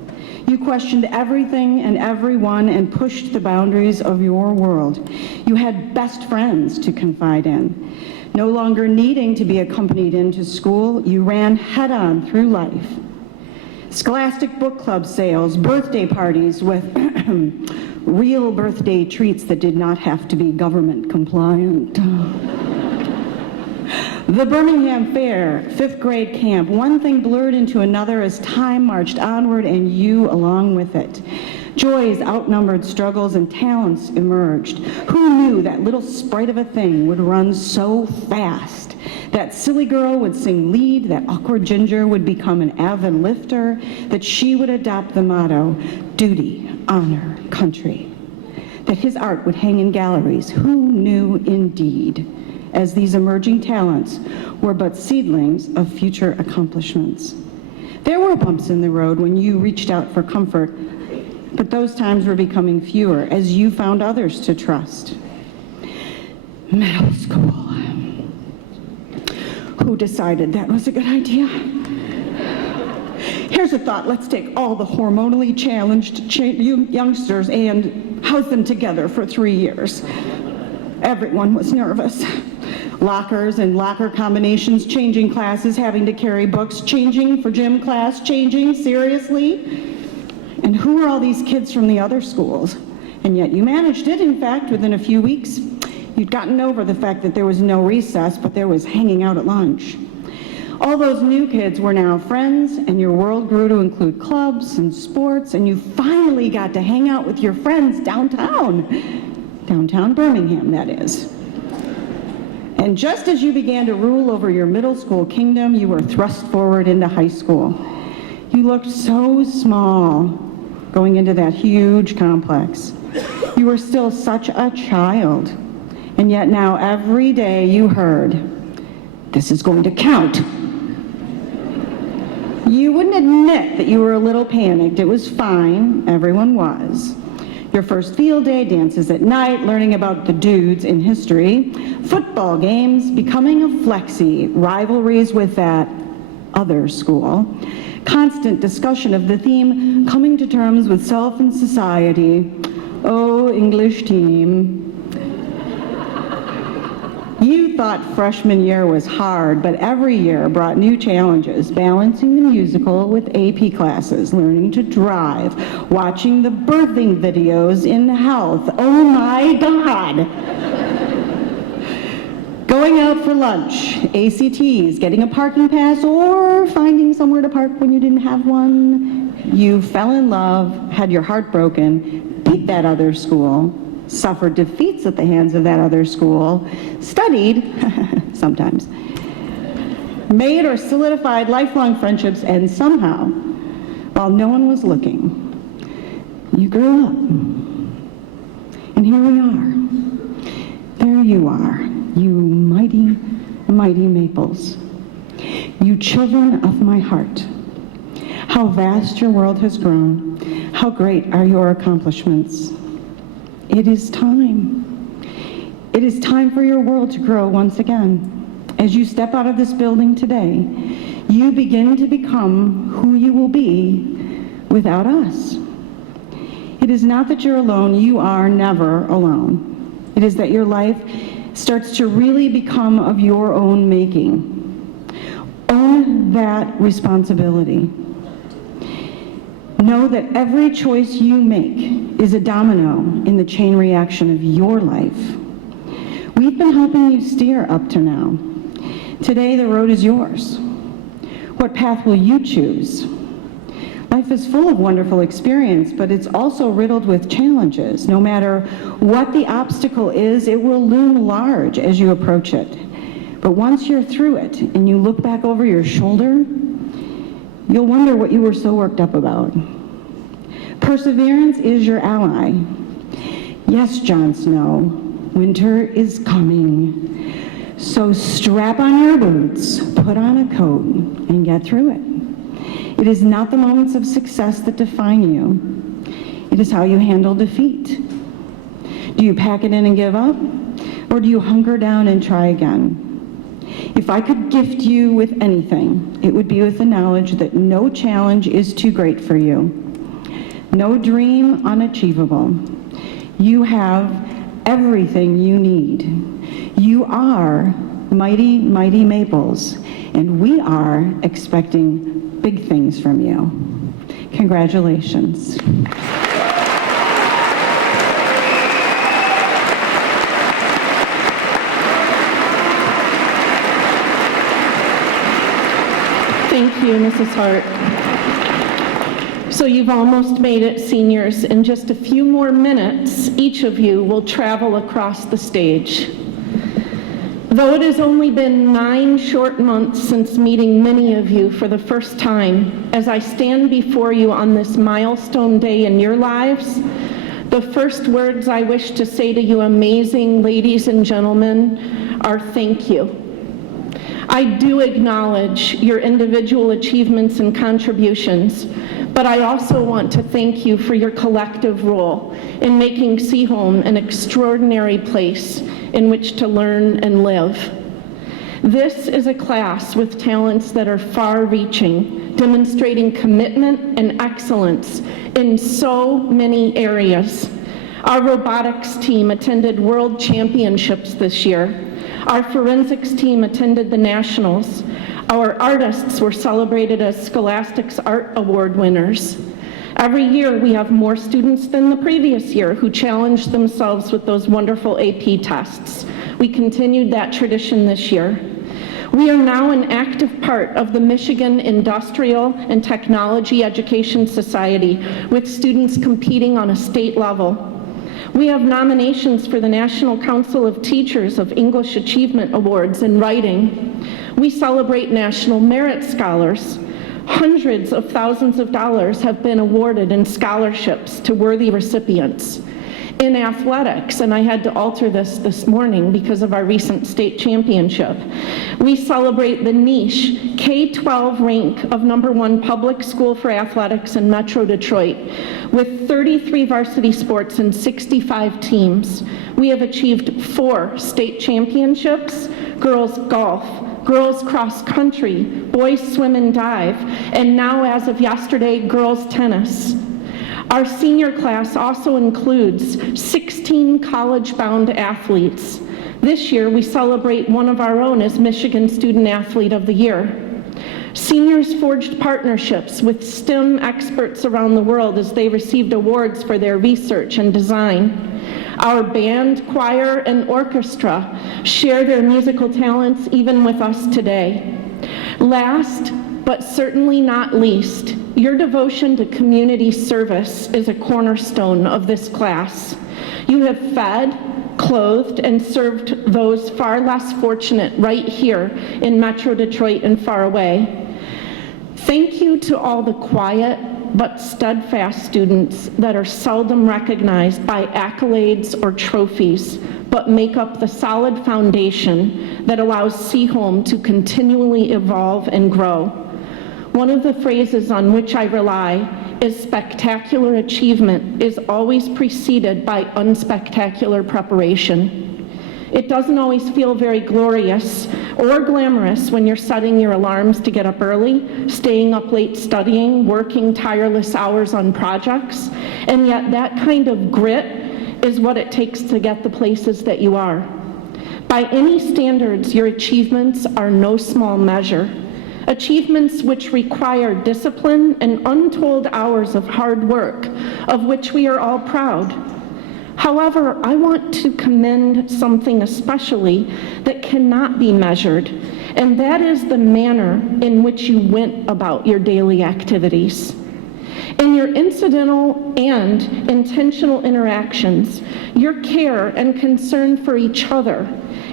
You questioned everything and everyone and pushed the boundaries of your world. You had best friends to confide in. No longer needing to be accompanied into school, you ran head-on through life. Scholastic book club sales, birthday parties with real birthday treats that did not have to be government compliant. The Birmingham Fair, 5th grade camp, one thing blurred into another as time marched onward and you along with it. Joys outnumbered struggles and talents emerged. Who knew that little sprite of a thing would run so fast? That silly girl would sing lead, that awkward ginger would become an avid lifter, that she would adopt the motto, duty, honor, country. That his art would hang in galleries. Who knew indeed? As these emerging talents were but seedlings of future accomplishments. There were bumps in the road when you reached out for comfort, but those times were becoming fewer as you found others to trust. Middle school. Who decided that was a good idea? Here's a thought. Let's take all the hormonally challenged youngsters and house them together for 3 years. Everyone was nervous. Lockers and locker combinations, changing classes, having to carry books, changing for gym class, changing, seriously? And who are all these kids from the other schools? And yet you managed it, in fact, within a few weeks. You'd gotten over the fact that there was no recess, but there was hanging out at lunch. All those new kids were now friends, and your world grew to include clubs and sports, and you finally got to hang out with your friends downtown. Downtown Birmingham, that is. And just as you began to rule over your middle school kingdom, you were thrust forward into high school. You looked so small going into that huge complex. You were still such a child, and yet now every day you heard, "This is going to count." You wouldn't admit that you were a little panicked. It was fine. Everyone was. Your first field day, dances at night, learning about the dudes in history, football games, becoming a flexi, rivalries with that other school, constant discussion of the theme, coming to terms with self and society. Oh, English team. You thought freshman year was hard, but every year brought new challenges, balancing the musical with AP classes, learning to drive, watching the birthing videos in health. Oh my God! Going out for lunch, ACTs, getting a parking pass, or finding somewhere to park when you didn't have one. You fell in love, had your heart broken, beat that other school, suffered defeats at the hands of that other school, studied, sometimes, made or solidified lifelong friendships, and somehow, while no one was looking, you grew up. And here we are. There you are, you mighty, mighty maples. You children of my heart. How vast your world has grown. How great are your accomplishments. It is time. It is time for your world to grow once again. As you step out of this building today, you begin to become who you will be without us. It is not that you're alone. You are never alone. It is that your life starts to really become of your own making. Own that responsibility. Know that every choice you make is a domino in the chain reaction of your life. We've been helping you steer up to now. Today, the road is yours. What path will you choose? Life is full of wonderful experience, but it's also riddled with challenges. No matter what the obstacle is, it will loom large as you approach it. But once you're through it and you look back over your shoulder, you'll wonder what you were so worked up about. Perseverance is your ally. Yes, Jon Snow, winter is coming. So strap on your boots, put on a coat, and get through it. It is not the moments of success that define you. It is how you handle defeat. Do you pack it in and give up? Or do you hunker down and try again? If I could gift you with anything, it would be with the knowledge that no challenge is too great for you. No dream unachievable. You have everything you need. You are mighty, mighty maples, and we are expecting big things from you. Congratulations. Thank you, Mrs. Hart. So you've almost made it, seniors. In just a few more minutes, each of you will travel across the stage. Though it has only been 9 short months since meeting many of you for the first time, as I stand before you on this milestone day in your lives, the first words I wish to say to you amazing ladies and gentlemen are thank you. I do acknowledge your individual achievements and contributions, but I also want to thank you for your collective role in making Seaholm an extraordinary place in which to learn and live. This is a class with talents that are far-reaching, demonstrating commitment and excellence in so many areas. Our robotics team attended world championships this year. Our forensics team attended the nationals. Our artists were celebrated as Scholastic's Art Award winners. Every year we have more students than the previous year who challenge themselves with those wonderful AP tests. We continued that tradition this year. We are now an active part of the Michigan Industrial and Technology Education Society, with students competing on a state level. We have nominations for the National Council of Teachers of English Achievement Awards in writing. We celebrate National Merit Scholars. Hundreds of thousands of dollars have been awarded in scholarships to worthy recipients. In athletics, and I had to alter this morning because of our recent state championship, we celebrate the niche K-12 rank of #1 public school for athletics in Metro Detroit with 33 varsity sports and 65 teams. We have achieved 4 state championships: girls golf, girls cross country, boys swim and dive, and now, as of yesterday, girls tennis. Our senior class also includes 16 college-bound athletes. This year, we celebrate one of our own as Michigan Student Athlete of the Year. Seniors forged partnerships with STEM experts around the world as they received awards for their research and design. Our band, choir, and orchestra share their musical talents even with us today. Last, but certainly not least, your devotion to community service is a cornerstone of this class. You have fed, clothed, and served those far less fortunate right here in Metro Detroit and far away. Thank you to all the quiet but steadfast students that are seldom recognized by accolades or trophies, but make up the solid foundation that allows Seaholm to continually evolve and grow. One of the phrases on which I rely is spectacular achievement is always preceded by unspectacular preparation. It doesn't always feel very glorious or glamorous when you're setting your alarms to get up early, staying up late studying, working tireless hours on projects, and yet that kind of grit is what it takes to get the places that you are. By any standards, your achievements are no small measure. Achievements which require discipline and untold hours of hard work, of which we are all proud. However, I want to commend something especially that cannot be measured, and that is the manner in which you went about your daily activities. In your incidental and intentional interactions, your care and concern for each other,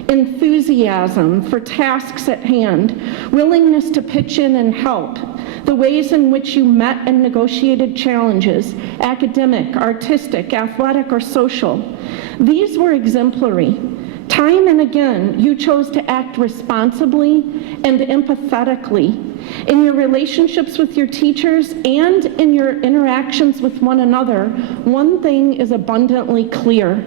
enthusiasm for tasks at hand, willingness to pitch in and help, the ways in which you met and negotiated challenges, academic, artistic, athletic, or social, these were exemplary. Time and again, you chose to act responsibly and empathetically in your relationships with your teachers and in your interactions with one another. One thing is abundantly clear.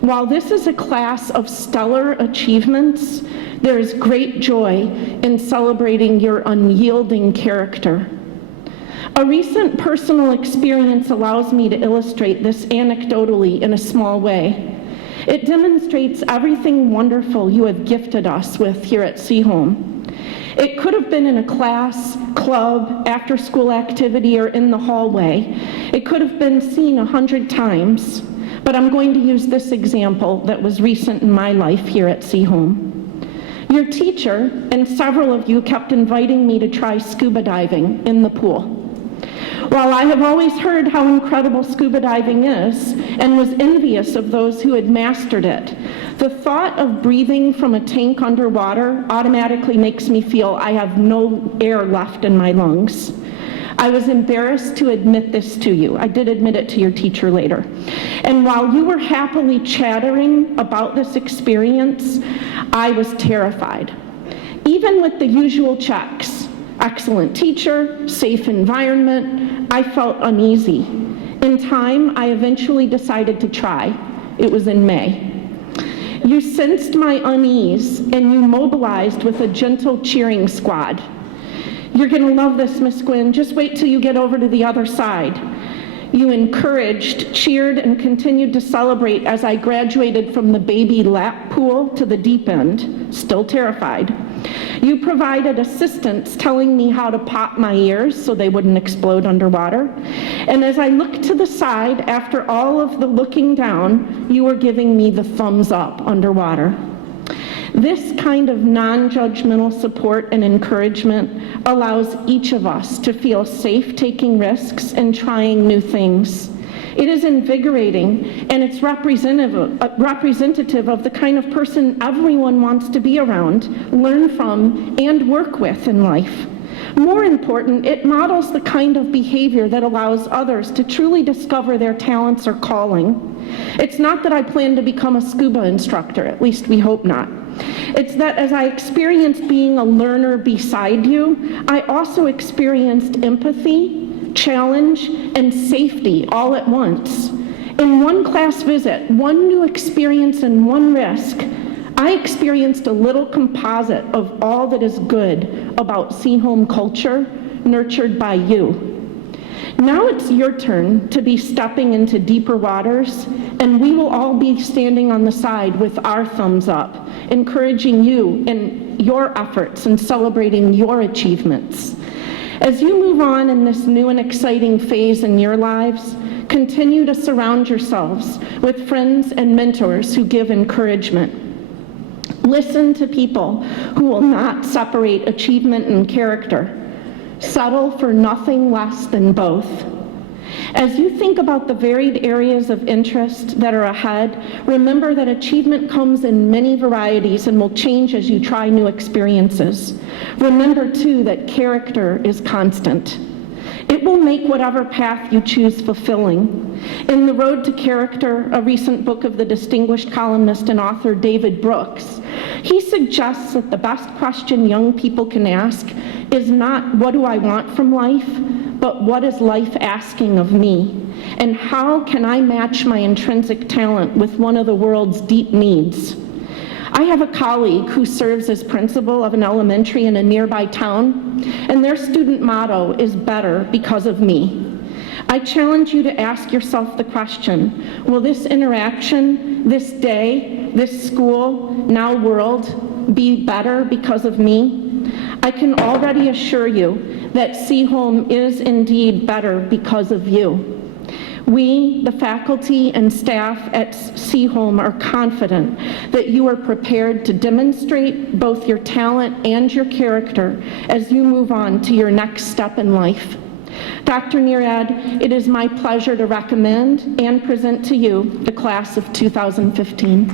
While this is a class of stellar achievements, there is great joy in celebrating your unyielding character. A recent personal experience allows me to illustrate this anecdotally in a small way. It demonstrates everything wonderful you have gifted us with here at Seaholm. It could have been in a class, club, after-school activity, or in the hallway. It could have been seen 100 times, but I'm going to use this example that was recent in my life here at Seaholm. Your teacher and several of you kept inviting me to try scuba diving in the pool. While I have always heard how incredible scuba diving is and was envious of those who had mastered it, the thought of breathing from a tank underwater automatically makes me feel I have no air left in my lungs. I was embarrassed to admit this to you. I did admit it to your teacher later. And while you were happily chattering about this experience, I was terrified. Even with the usual checks, excellent teacher, safe environment, I felt uneasy. In time, I eventually decided to try. It was in May. You sensed my unease and you mobilized with a gentle cheering squad. You're gonna love this, Miss Gwynn. Just wait till you get over to the other side. You encouraged, cheered, and continued to celebrate as I graduated from the baby lap pool to the deep end, still terrified. You provided assistance telling me how to pop my ears so they wouldn't explode underwater. And as I looked to the side, after all of the looking down, you were giving me the thumbs up underwater. This kind of non-judgmental support and encouragement allows each of us to feel safe taking risks and trying new things. It is invigorating, and it's representative of the kind of person everyone wants to be around, learn from, and work with in life. More important, it models the kind of behavior that allows others to truly discover their talents or calling. It's not that I plan to become a scuba instructor, at least we hope not. It's that as I experienced being a learner beside you, I also experienced empathy, challenge, and safety all at once. In one class visit, one new experience and one risk, I experienced a little composite of all that is good about Seaholm culture, nurtured by you. Now it's your turn to be stepping into deeper waters, and we will all be standing on the side with our thumbs up, encouraging you in your efforts and celebrating your achievements. As you move on in this new and exciting phase in your lives, continue to surround yourselves with friends and mentors who give encouragement. Listen to people who will not separate achievement and character. Settle for nothing less than both. As you think about the varied areas of interest that are ahead, remember that achievement comes in many varieties and will change as you try new experiences. Remember, too, that character is constant. It will make whatever path you choose fulfilling. In The Road to Character, a recent book of the distinguished columnist and author David Brooks, he suggests that the best question young people can ask is not, what do I want from life, but what is life asking of me? And how can I match my intrinsic talent with one of the world's deep needs? I have a colleague who serves as principal of an elementary in a nearby town, and their student motto is better because of me. I challenge you to ask yourself the question, will this interaction, this day, this school, now world, be better because of me? I can already assure you that Seaholm is indeed better because of you. We, the faculty and staff at Seaholm, are confident that you are prepared to demonstrate both your talent and your character as you move on to your next step in life. Dr. Neerad, it is my pleasure to recommend and present to you the class of 2015.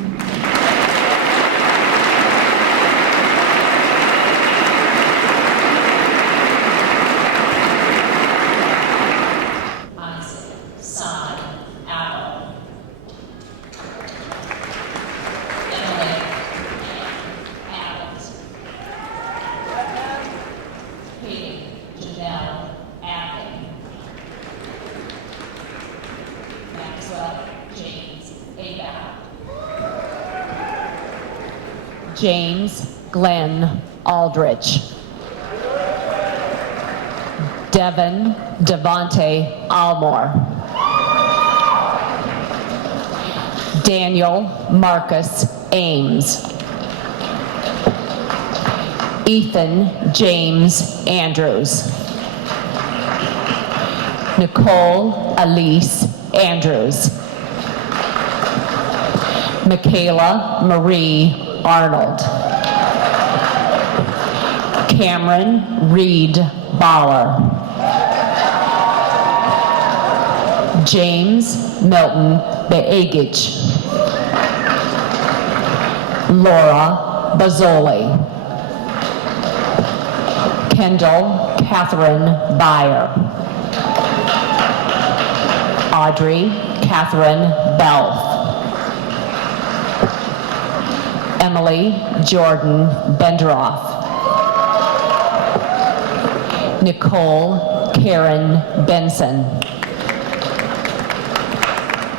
James Glenn Aldrich. Devin Devonte Almore. Daniel Marcus Ames. Ethan James Andrews. Nicole Elise Andrews. Michaela Marie Arnold. Cameron Reed Baller. James Milton Beagich. Laura Bazzoli. Kendall Catherine Byer. Audrey Catherine Belf. Emily Jordan Benderoff. Nicole Karen Benson.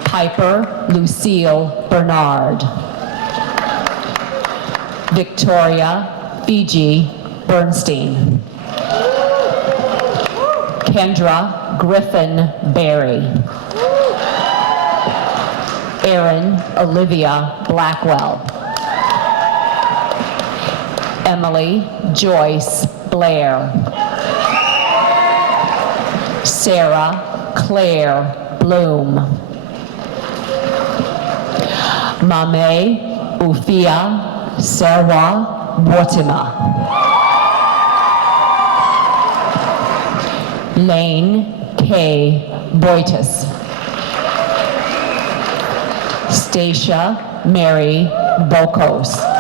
Piper Lucille Bernard. Victoria Fiji Bernstein. Kendra Griffin Berry. Erin Olivia Blackwell. Emily Joyce Blair. Sarah Claire Bloom. Mame Ufia Serwa Mortimer. Lane K. Boytis. Stacia Mary Bokos.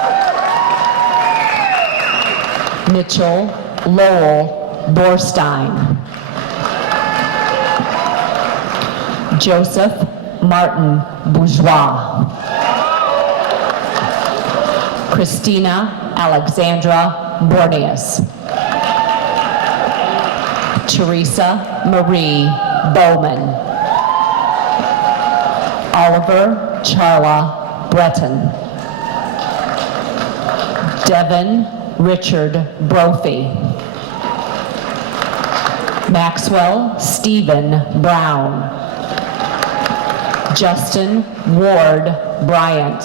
Mitchell Lowell Borstein. Joseph Martin Bourgeois. Christina Alexandra Borneas. Teresa Marie Bowman. Oliver Charla Breton. Devin Richard Brophy. Maxwell Stephen Brown. Justin Ward Bryant.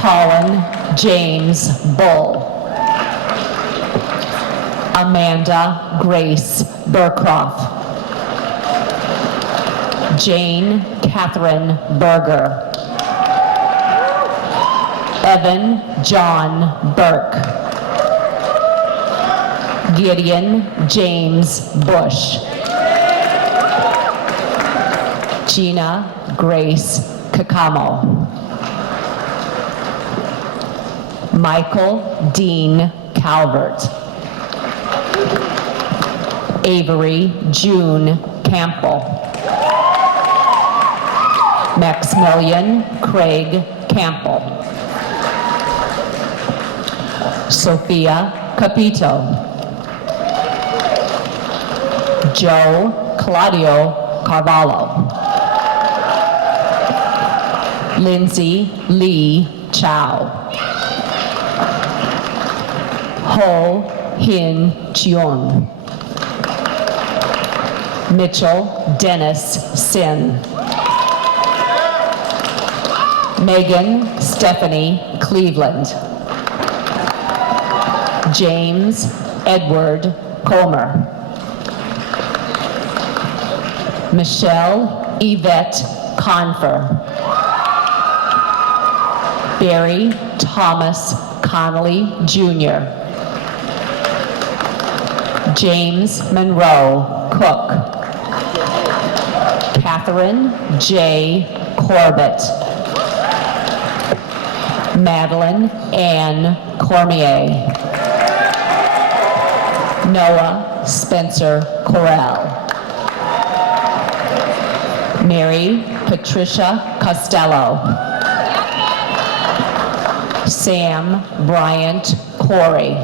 Colin James Bull. Amanda Grace Burcroft. Jane Catherine Berger. Evan John Burke. Gideon James Bush. Gina Grace Kakamo. Michael Dean Calvert. Avery June Campbell. Maximilian Craig Campbell. Sophia Capito. Joe Claudio Carvalho. Lindsay Lee Chow. Ho Hin Cheon. Mitchell Dennis Sin. Megan Stephanie Cleveland. James Edward Comer. Michelle Yvette Confer. Barry Thomas Connolly Jr. James Monroe Cook. Catherine J. Corbett. Madeline Ann Cormier. Noah Spencer Correll. Mary Patricia Costello. Sam Bryant Corey.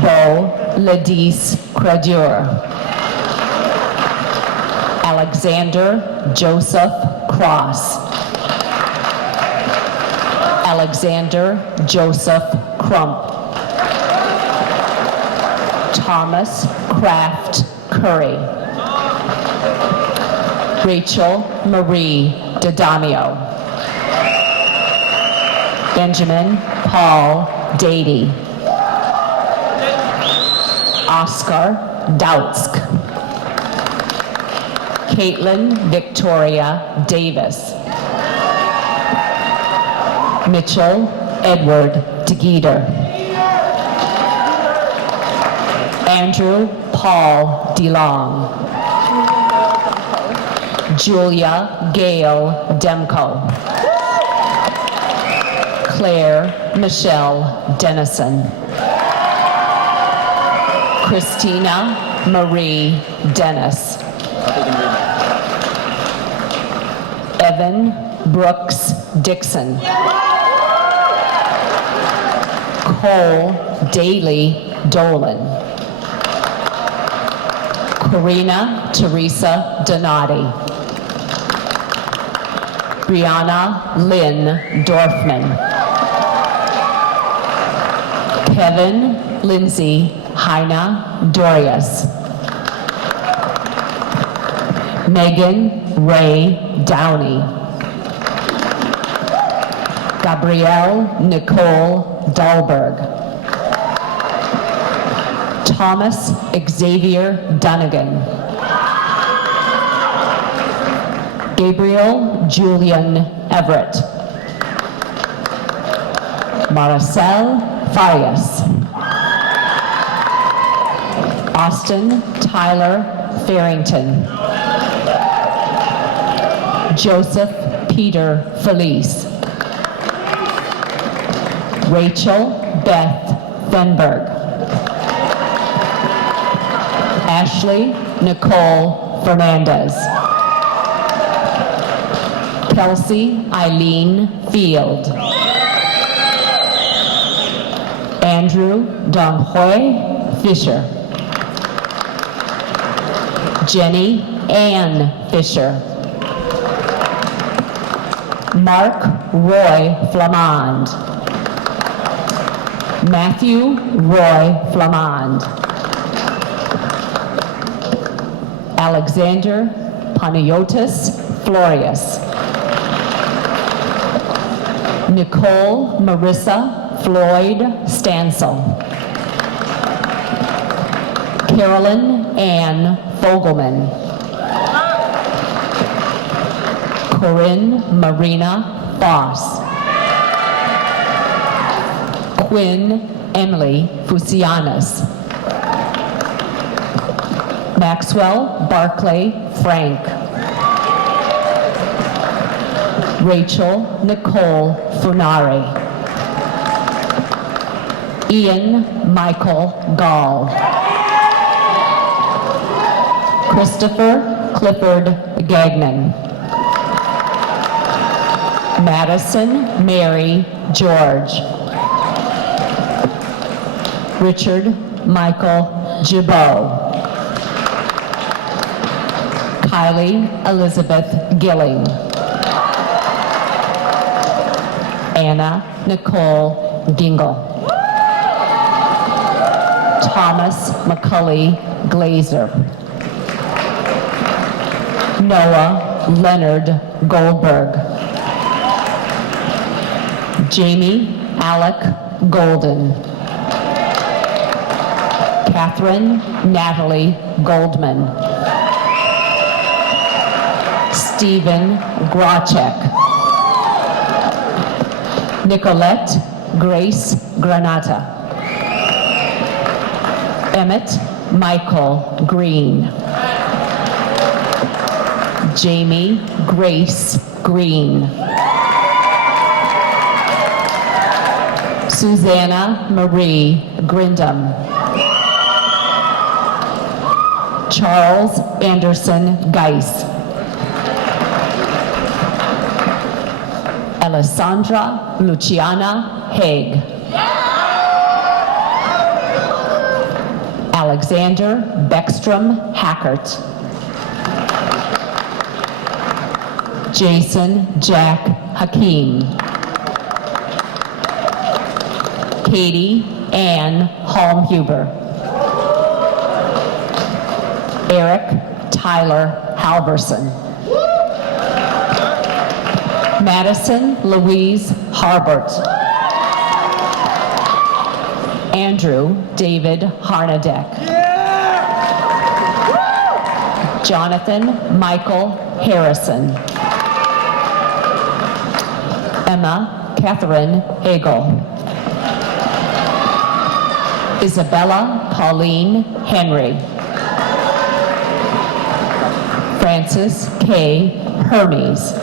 Bo Ladis Cradure. Alexander Joseph Cross. Alexander Joseph Crump. Thomas Kraft Curry. Rachel Marie Dadamio. Benjamin Paul Dady. Oscar Dautsk. Caitlin Victoria Davis. Mitchell Edward DeGeeter. Andrew Paul DeLong. Julia Gail Demko. Claire Michelle Dennison. Christina Marie Dennis. Evan Brooks Dixon. Cole Daly Dolan. Karina Teresa Donati. Brianna Lynn Dorfman. Kevin Lindsay Heina Dorius. Megan Ray Downey. Gabrielle Nicole Dahlberg. Thomas Xavier Dunnigan. Gabriel Julian Everett. Maricel Farias. Austin Tyler Farrington. Joseph Peter Felice. Rachel Beth Fenberg. Ashley Nicole Fernandez. Kelsey Eileen Field. Andrew Donghui Fisher. Jenny Ann Fisher. Mark Roy Flamand. Matthew Roy Flamand. Alexander Panayotis Florius. Nicole Marissa Floyd Stansel. Carolyn Ann Fogelman. Corinne Marina Foss. Quinn Emily Fusianis. Maxwell Barclay Frank. Rachel Nicole Funari. Ian Michael Gall. Christopher Clifford Gagnon. Madison Mary George. Richard Michael Gibeau. Kylie Elizabeth Gilling. Anna Nicole Dingle. Thomas McCulley Glazer. Noah Leonard Goldberg. Jamie Alec Golden. Catherine Natalie Goldman. Stephen Grachek. Nicolette Grace Granata. Emmett Michael Green. Jamie Grace Green. Susanna Marie Grindam. Charles Anderson Geis. Alessandra Luciana Haig. Alexander Beckstrom Hackert. Jason Jack Hakeem. Katie Ann Holmhuber. Eric Tyler Halverson. Madison Louise Harbert. Andrew David Harnadeck. Jonathan Michael Harrison. Emma Catherine Hagel. Isabella Pauline Henry. Francis K. Hermes.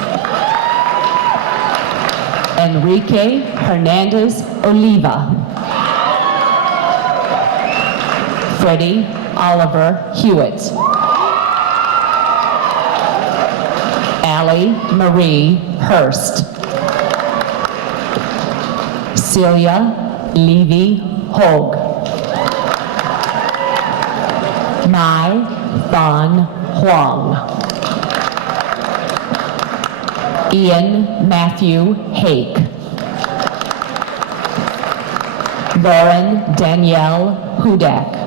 Enrique Hernandez Oliva. Freddie Oliver Hewitt. Allie Marie Hurst. Celia Levy Hogue. Mai Van Huang. Ian Matthew Hake. Lauren Danielle Hudak.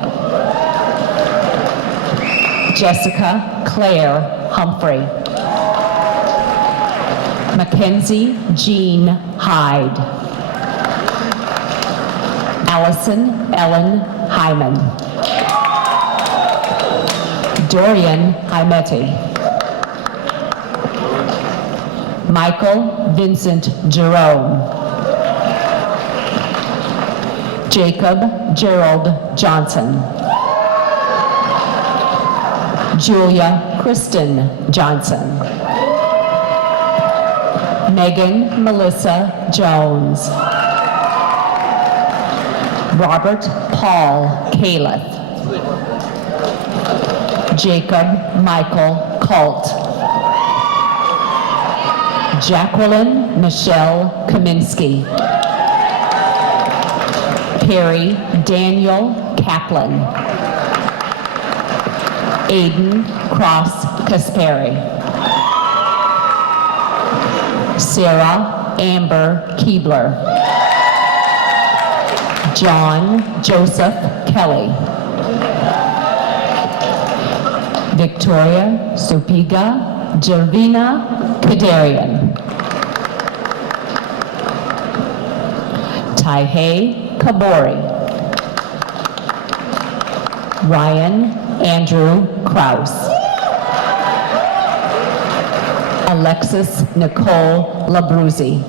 Jessica Claire Humphrey. Mackenzie Jean Hyde. Allison Ellen Hyman. Dorian Hymeti. Michael Vincent Jerome. Jacob Gerald Johnson. Julia Kristen Johnson. Megan Melissa Jones. Robert Paul Califf. Jacob Michael Colt. Jacqueline Michelle Kaminsky. Perry Daniel Kaplan. Aiden Cross Kasperi. Sarah Amber Keebler. John Joseph Kelly. Victoria Supiga Jervina Kadarian. Taihei Kabori. Ryan Andrew Kraus. Alexis Nicole Labruzzi.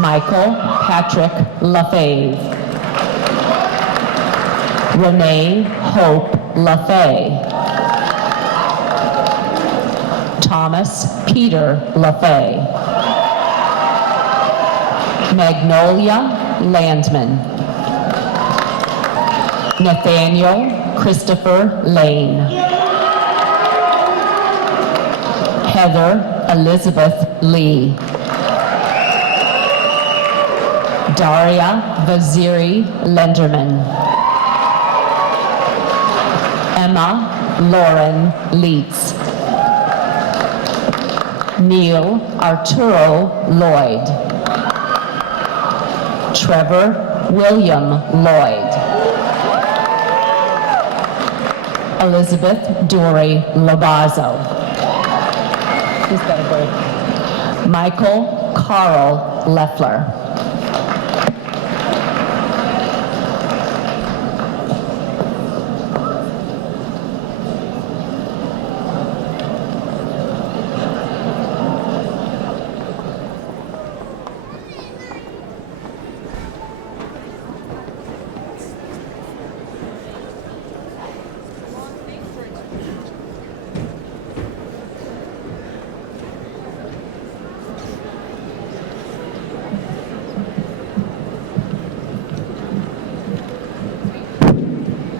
Michael Patrick LaFave. Renee Hope LaFay. Thomas Peter LaFay. Magnolia Landman. Nathaniel Christopher Lane. Heather Elizabeth Lee. Daria Vaziri Lenderman. Emma Lauren Leitz. Neil Arturo Lloyd. Trevor William Lloyd. Elizabeth Dory Lobazo. Who's got a break? Michael Carl Leffler.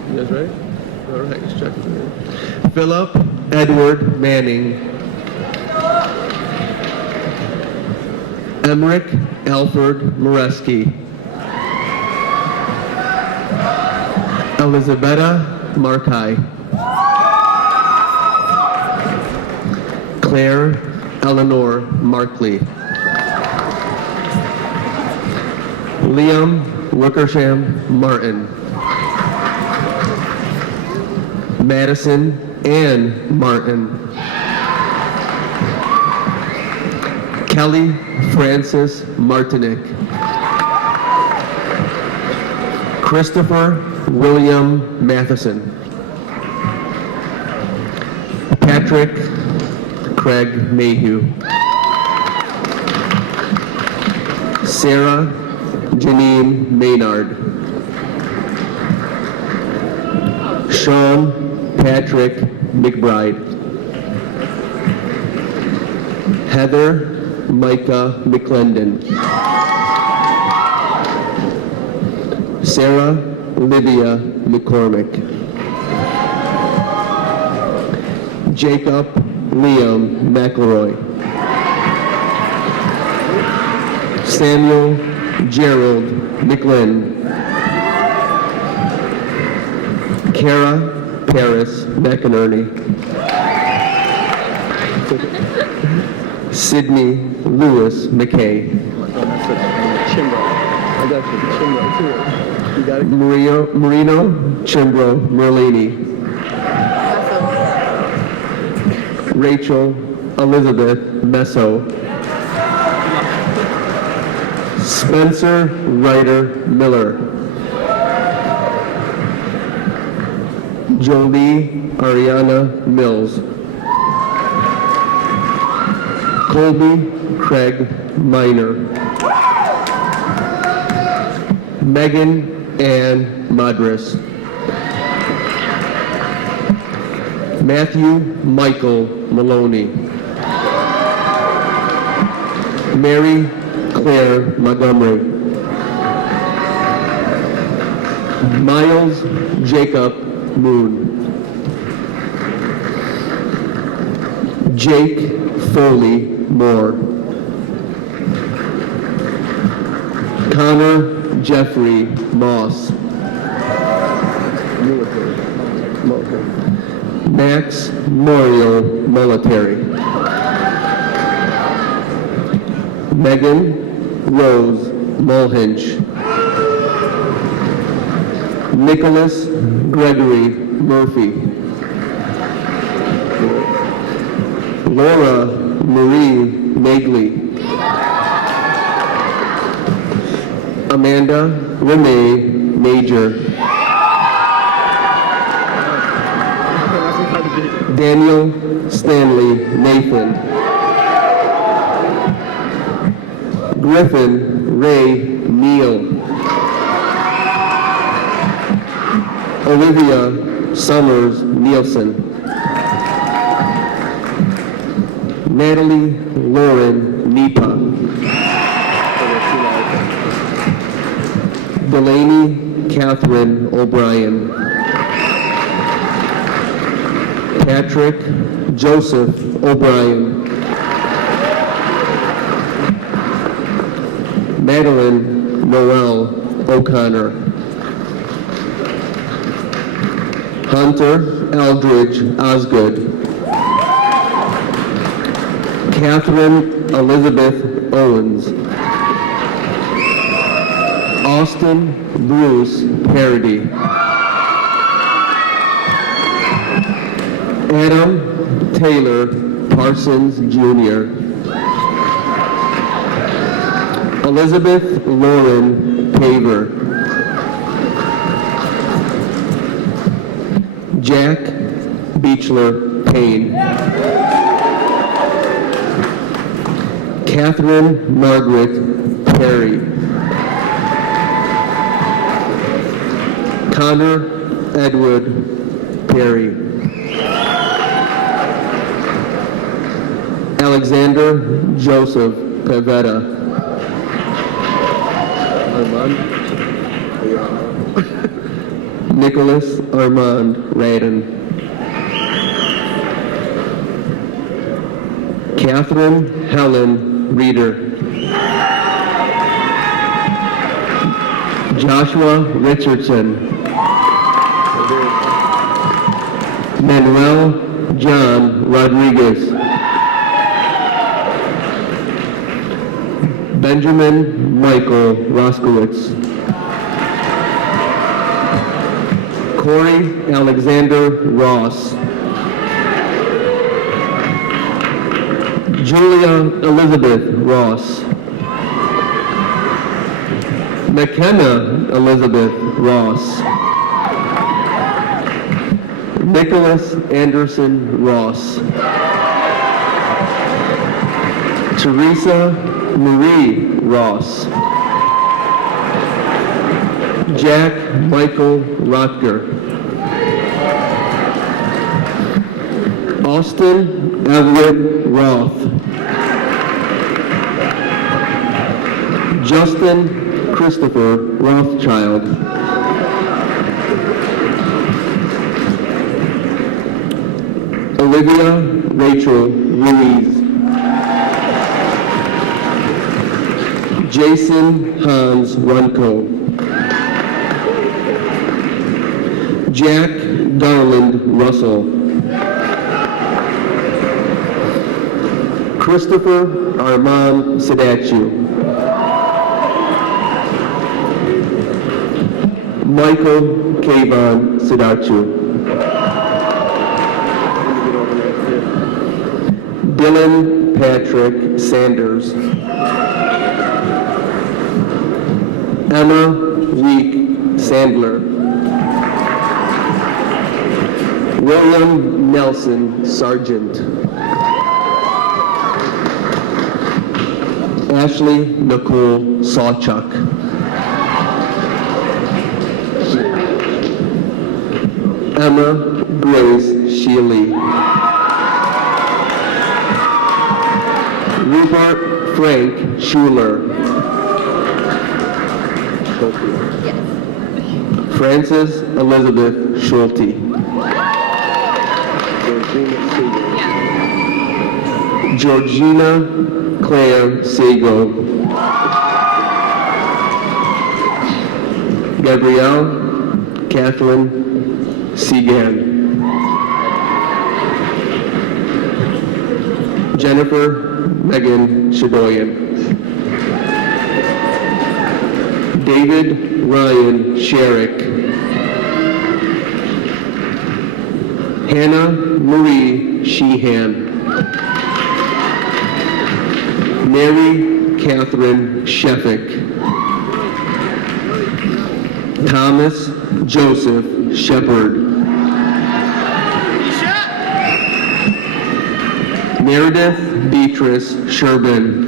You guys ready? All right, let's check it. Philip Edward Manning. Emmerich Alfred Moreski. Elizabeta Markai. Claire Eleanor Markley. Liam Wickersham Martin. Madison Ann Martin. Kelly Francis Martinick. Christopher William Matheson. Patrick Craig Mayhew. Sarah Janine Maynard. Sean Patrick McBride. Heather Micah McClendon. Sarah Olivia McCormick. Jacob Liam McElroy. Samuel Gerald McLinn. Kara Paris McInerney. Sydney Lewis McKay. Marino Chimbro Merlini. Rachel Elizabeth Meso. Spencer Ryder Miller. Jolie Ariana Mills. Colby Craig Miner. Megan Ann Madras. Matthew Michael Maloney. Mary Claire Montgomery. Miles Jacob Moon. Jake Foley Moore. Connor Jeffrey Moss. Max Mario Military. Megan Rose Mulhinch. Nicholas Gregory Murphy. Laura Marie Nagley. Amanda Renee Major. Daniel Stanley Nathan. Griffin Ray Neal. Olivia Summers Nielsen. Natalie Lauren Nipa. Delaney Catherine O'Brien. Patrick Joseph O'Brien. Madeline Noel O'Connor. Hunter Eldridge Osgood. Catherine Elizabeth Owens. Austin Bruce Parody. Adam Taylor Parsons Jr. Elizabeth Lauren Paver. Jack Beechler Payne. Catherine Margaret Perry. Connor Edward Perry. Alexander Joseph Pavetta. Nicholas Armand Radin. Catherine Helen Reeder. Joshua Richardson. Manuel John Rodriguez. Benjamin Michael Roskowitz. Corey Alexander Ross. Julia Elizabeth Ross. McKenna Elizabeth Ross. Nicholas Anderson Ross. Teresa Marie Ross. Jack Michael Rotker. Austin Everett Roth. Justin Christopher Rothschild. Olivia Rachel Ruiz. Jason Hans Runco. Jack Garland Russell. Christopher Armand Sadachu. Michael Kayvon Sadachu. Dylan Patrick Sanders. Emma Week Sandler. William Nelson Sargent. Ashley Nicole Sawchuk. Emma Grace Shealy. Rupert Frank Schuler. Frances Elizabeth Schulte. Georgina Claire Sago. Gabrielle Kathleen Seagan. Jennifer Megan Shadoyan. David Ryan Sherrick. Hannah Marie Sheehan. Mary Catherine Sheffick. Thomas Joseph Shepard. Meredith Beatrice Sherbin.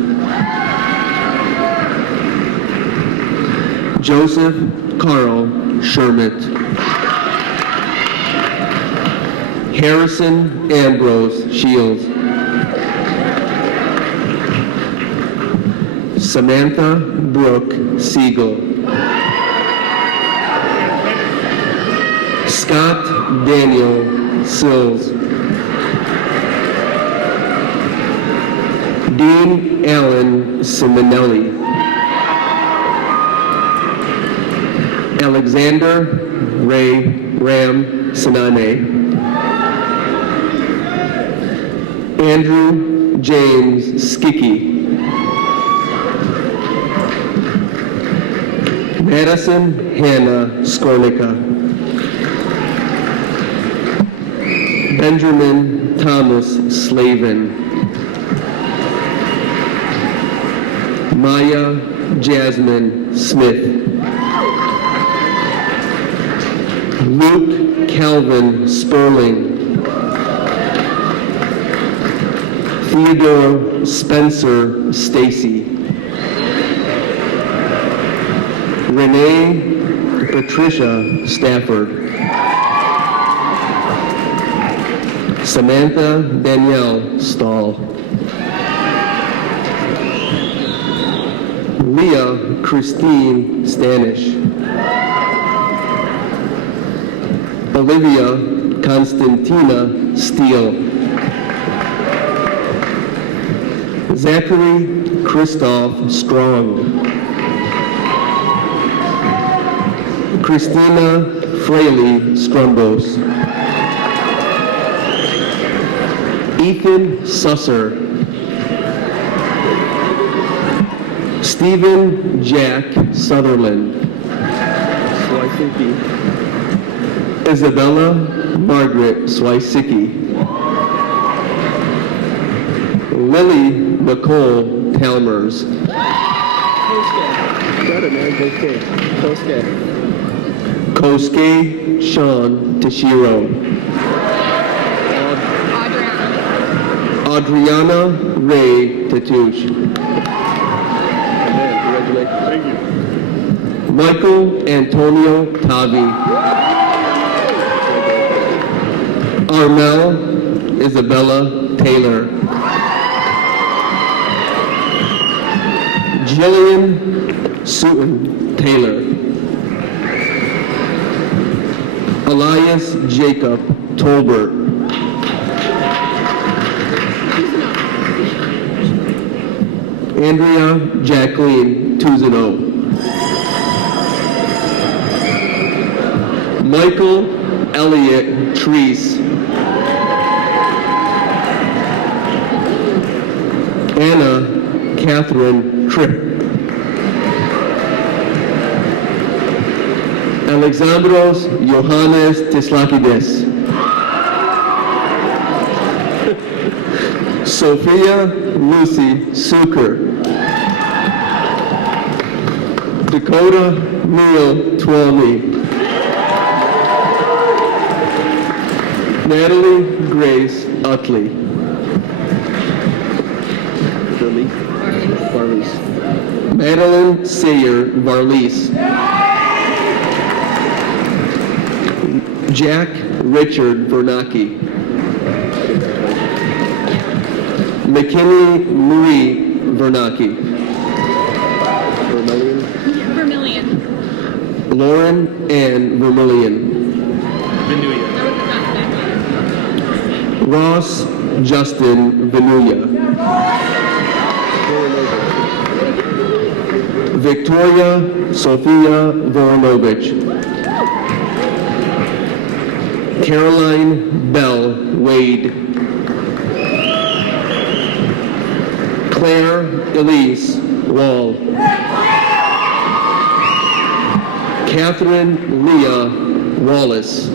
Joseph Carl Shermitt. Harrison Ambrose Shields. Samantha Brooke Siegel. Scott Daniel Sills. Dean Allen Simonelli. Alexander Ray Ram Sinane. Andrew James Skicky. Madison Hannah Skornica. Benjamin Thomas Slavin. Maya Jasmine Smith. Luke Calvin Sperling. Theodore Spencer Stacy. Renee Patricia Stafford. Samantha Danielle Stahl. Leah Christine Stanish. Olivia Constantina Steele. Zachary Christoph Strong. Christina Fraley Strumbos. Ethan Susser. Stephen Jack Sutherland. Isabella Margaret Swysicki. Lily Nicole Talmers. Kosuke Sean Tashiro. Adriana Ray Tatouche. Thank you. Michael Antonio Tavi. Armel Isabella Taylor. Jillian Sutton Taylor. Elias Jacob Tolbert. Andrea Jacqueline Tuzano. Michael Elliott Treese. Anna Catherine Tripp. Alexandros Johannes Tislakides. Sophia Lucy Suker. Dakota Neil Twomey. Natalie Grace Utley. Madeline Sayer Varlies. Jack Richard Bernacki. McKinley Marie Bernacki. Lauren Ann Vermillion. Ross Justin Venuya. Victoria Sophia Voronovich. Caroline Bell Wade. Claire Elise Wall. Catherine Leah Wallace.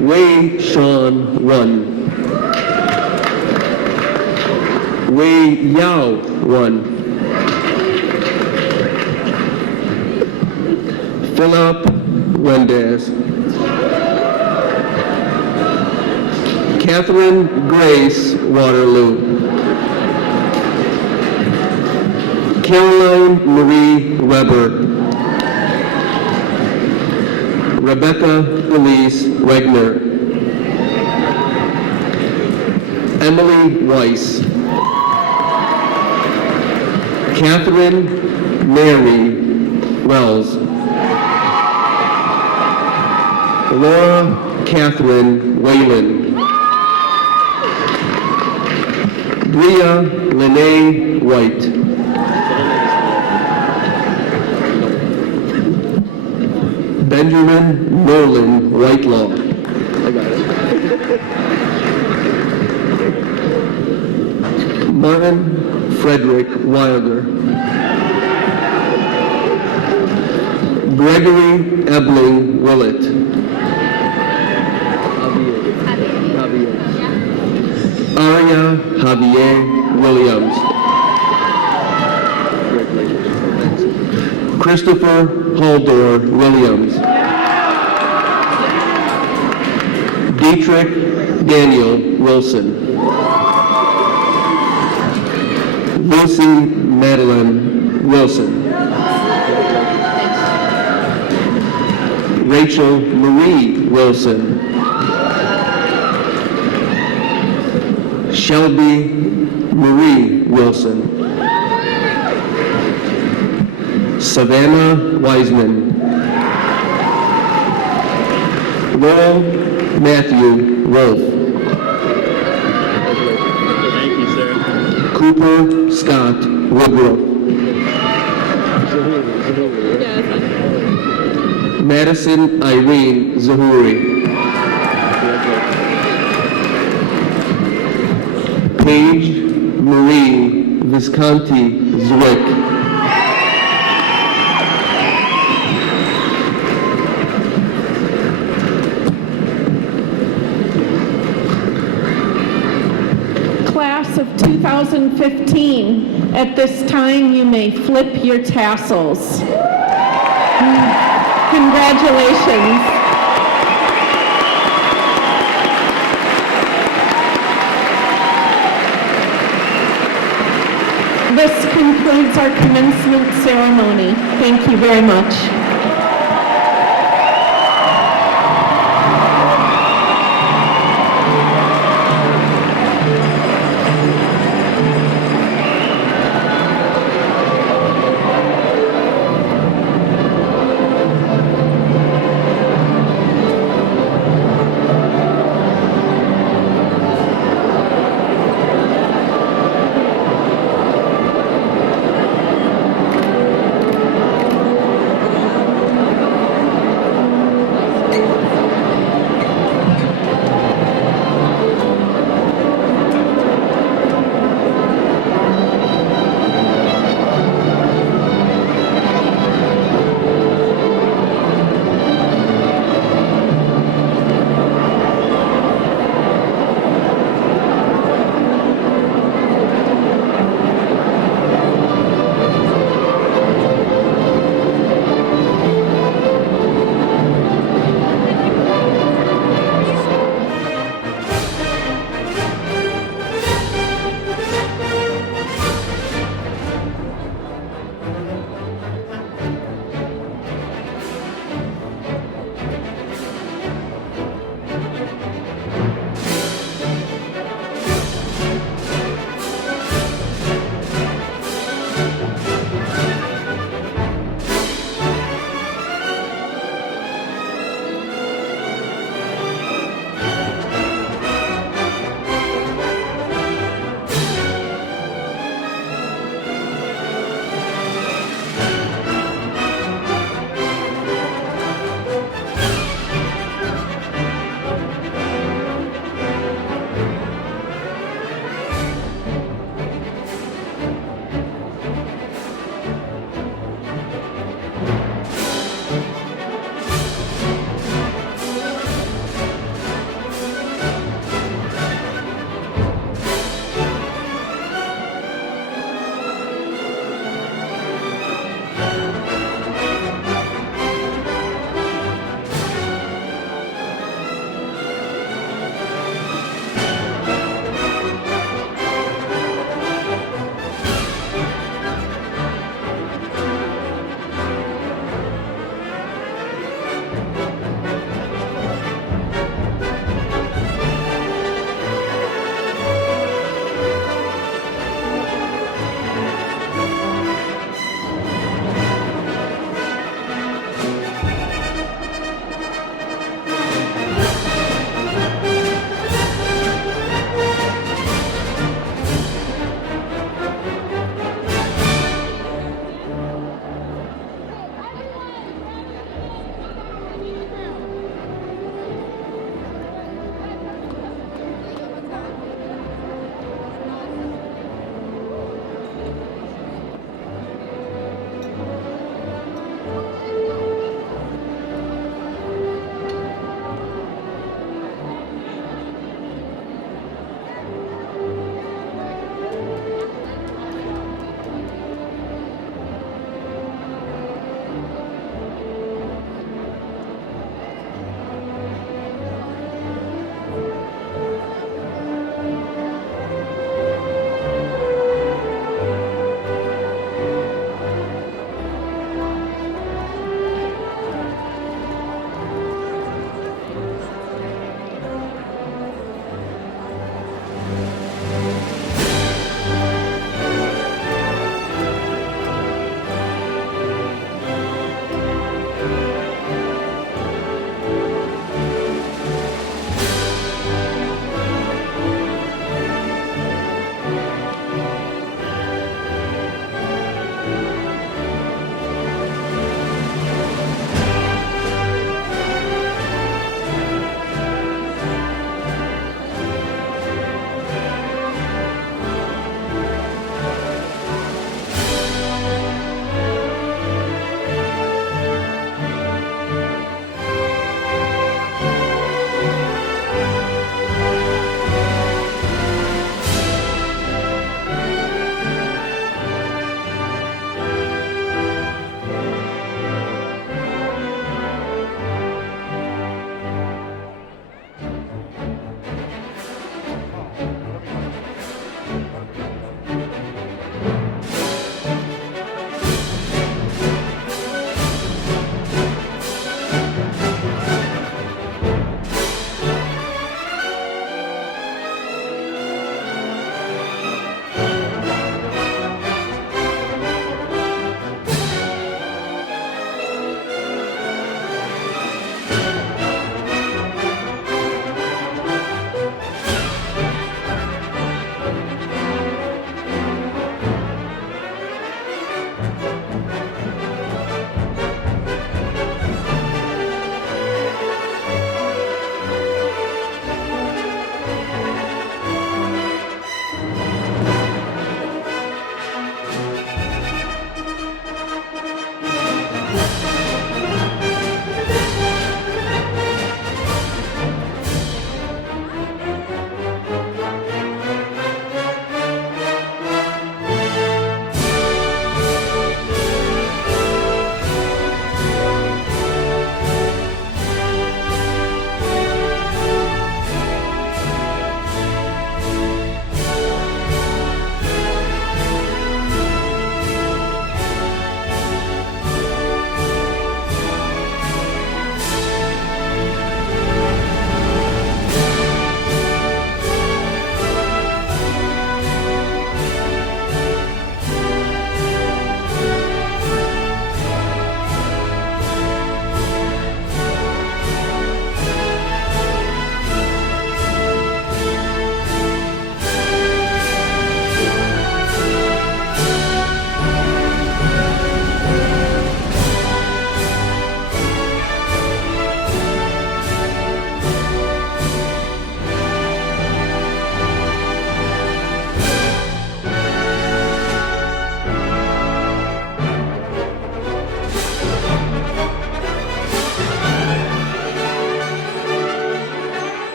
Wei Sean Run. Wei Yao Run. Philip Wendez. Catherine Grace Waterloo. Caroline Marie Weber. Rebecca Elise Wegner. Emily Weiss. Catherine Mary Wells. Laura Catherine Whalen. Bria Lene White. Benjamin Nolan Whitelaw. I got it. Martin Frederick Wilder. Gregory Ebling Willett. Aria Javier Williams. Christopher Haldor Williams. Dietrich Daniel Wilson. Lucy Madeline Wilson. Rachel Marie Wilson. Shelby Marie Wilson. Savannah Wiseman. Lowell Matthew Wolf. Thank you, sir. Cooper Scott Woodruff. Madison Irene Zahuri. Paige Marie Visconti Zwick. Class of 2015, at this time you may flip your tassels. Congratulations. This concludes our commencement ceremony. Thank you very much.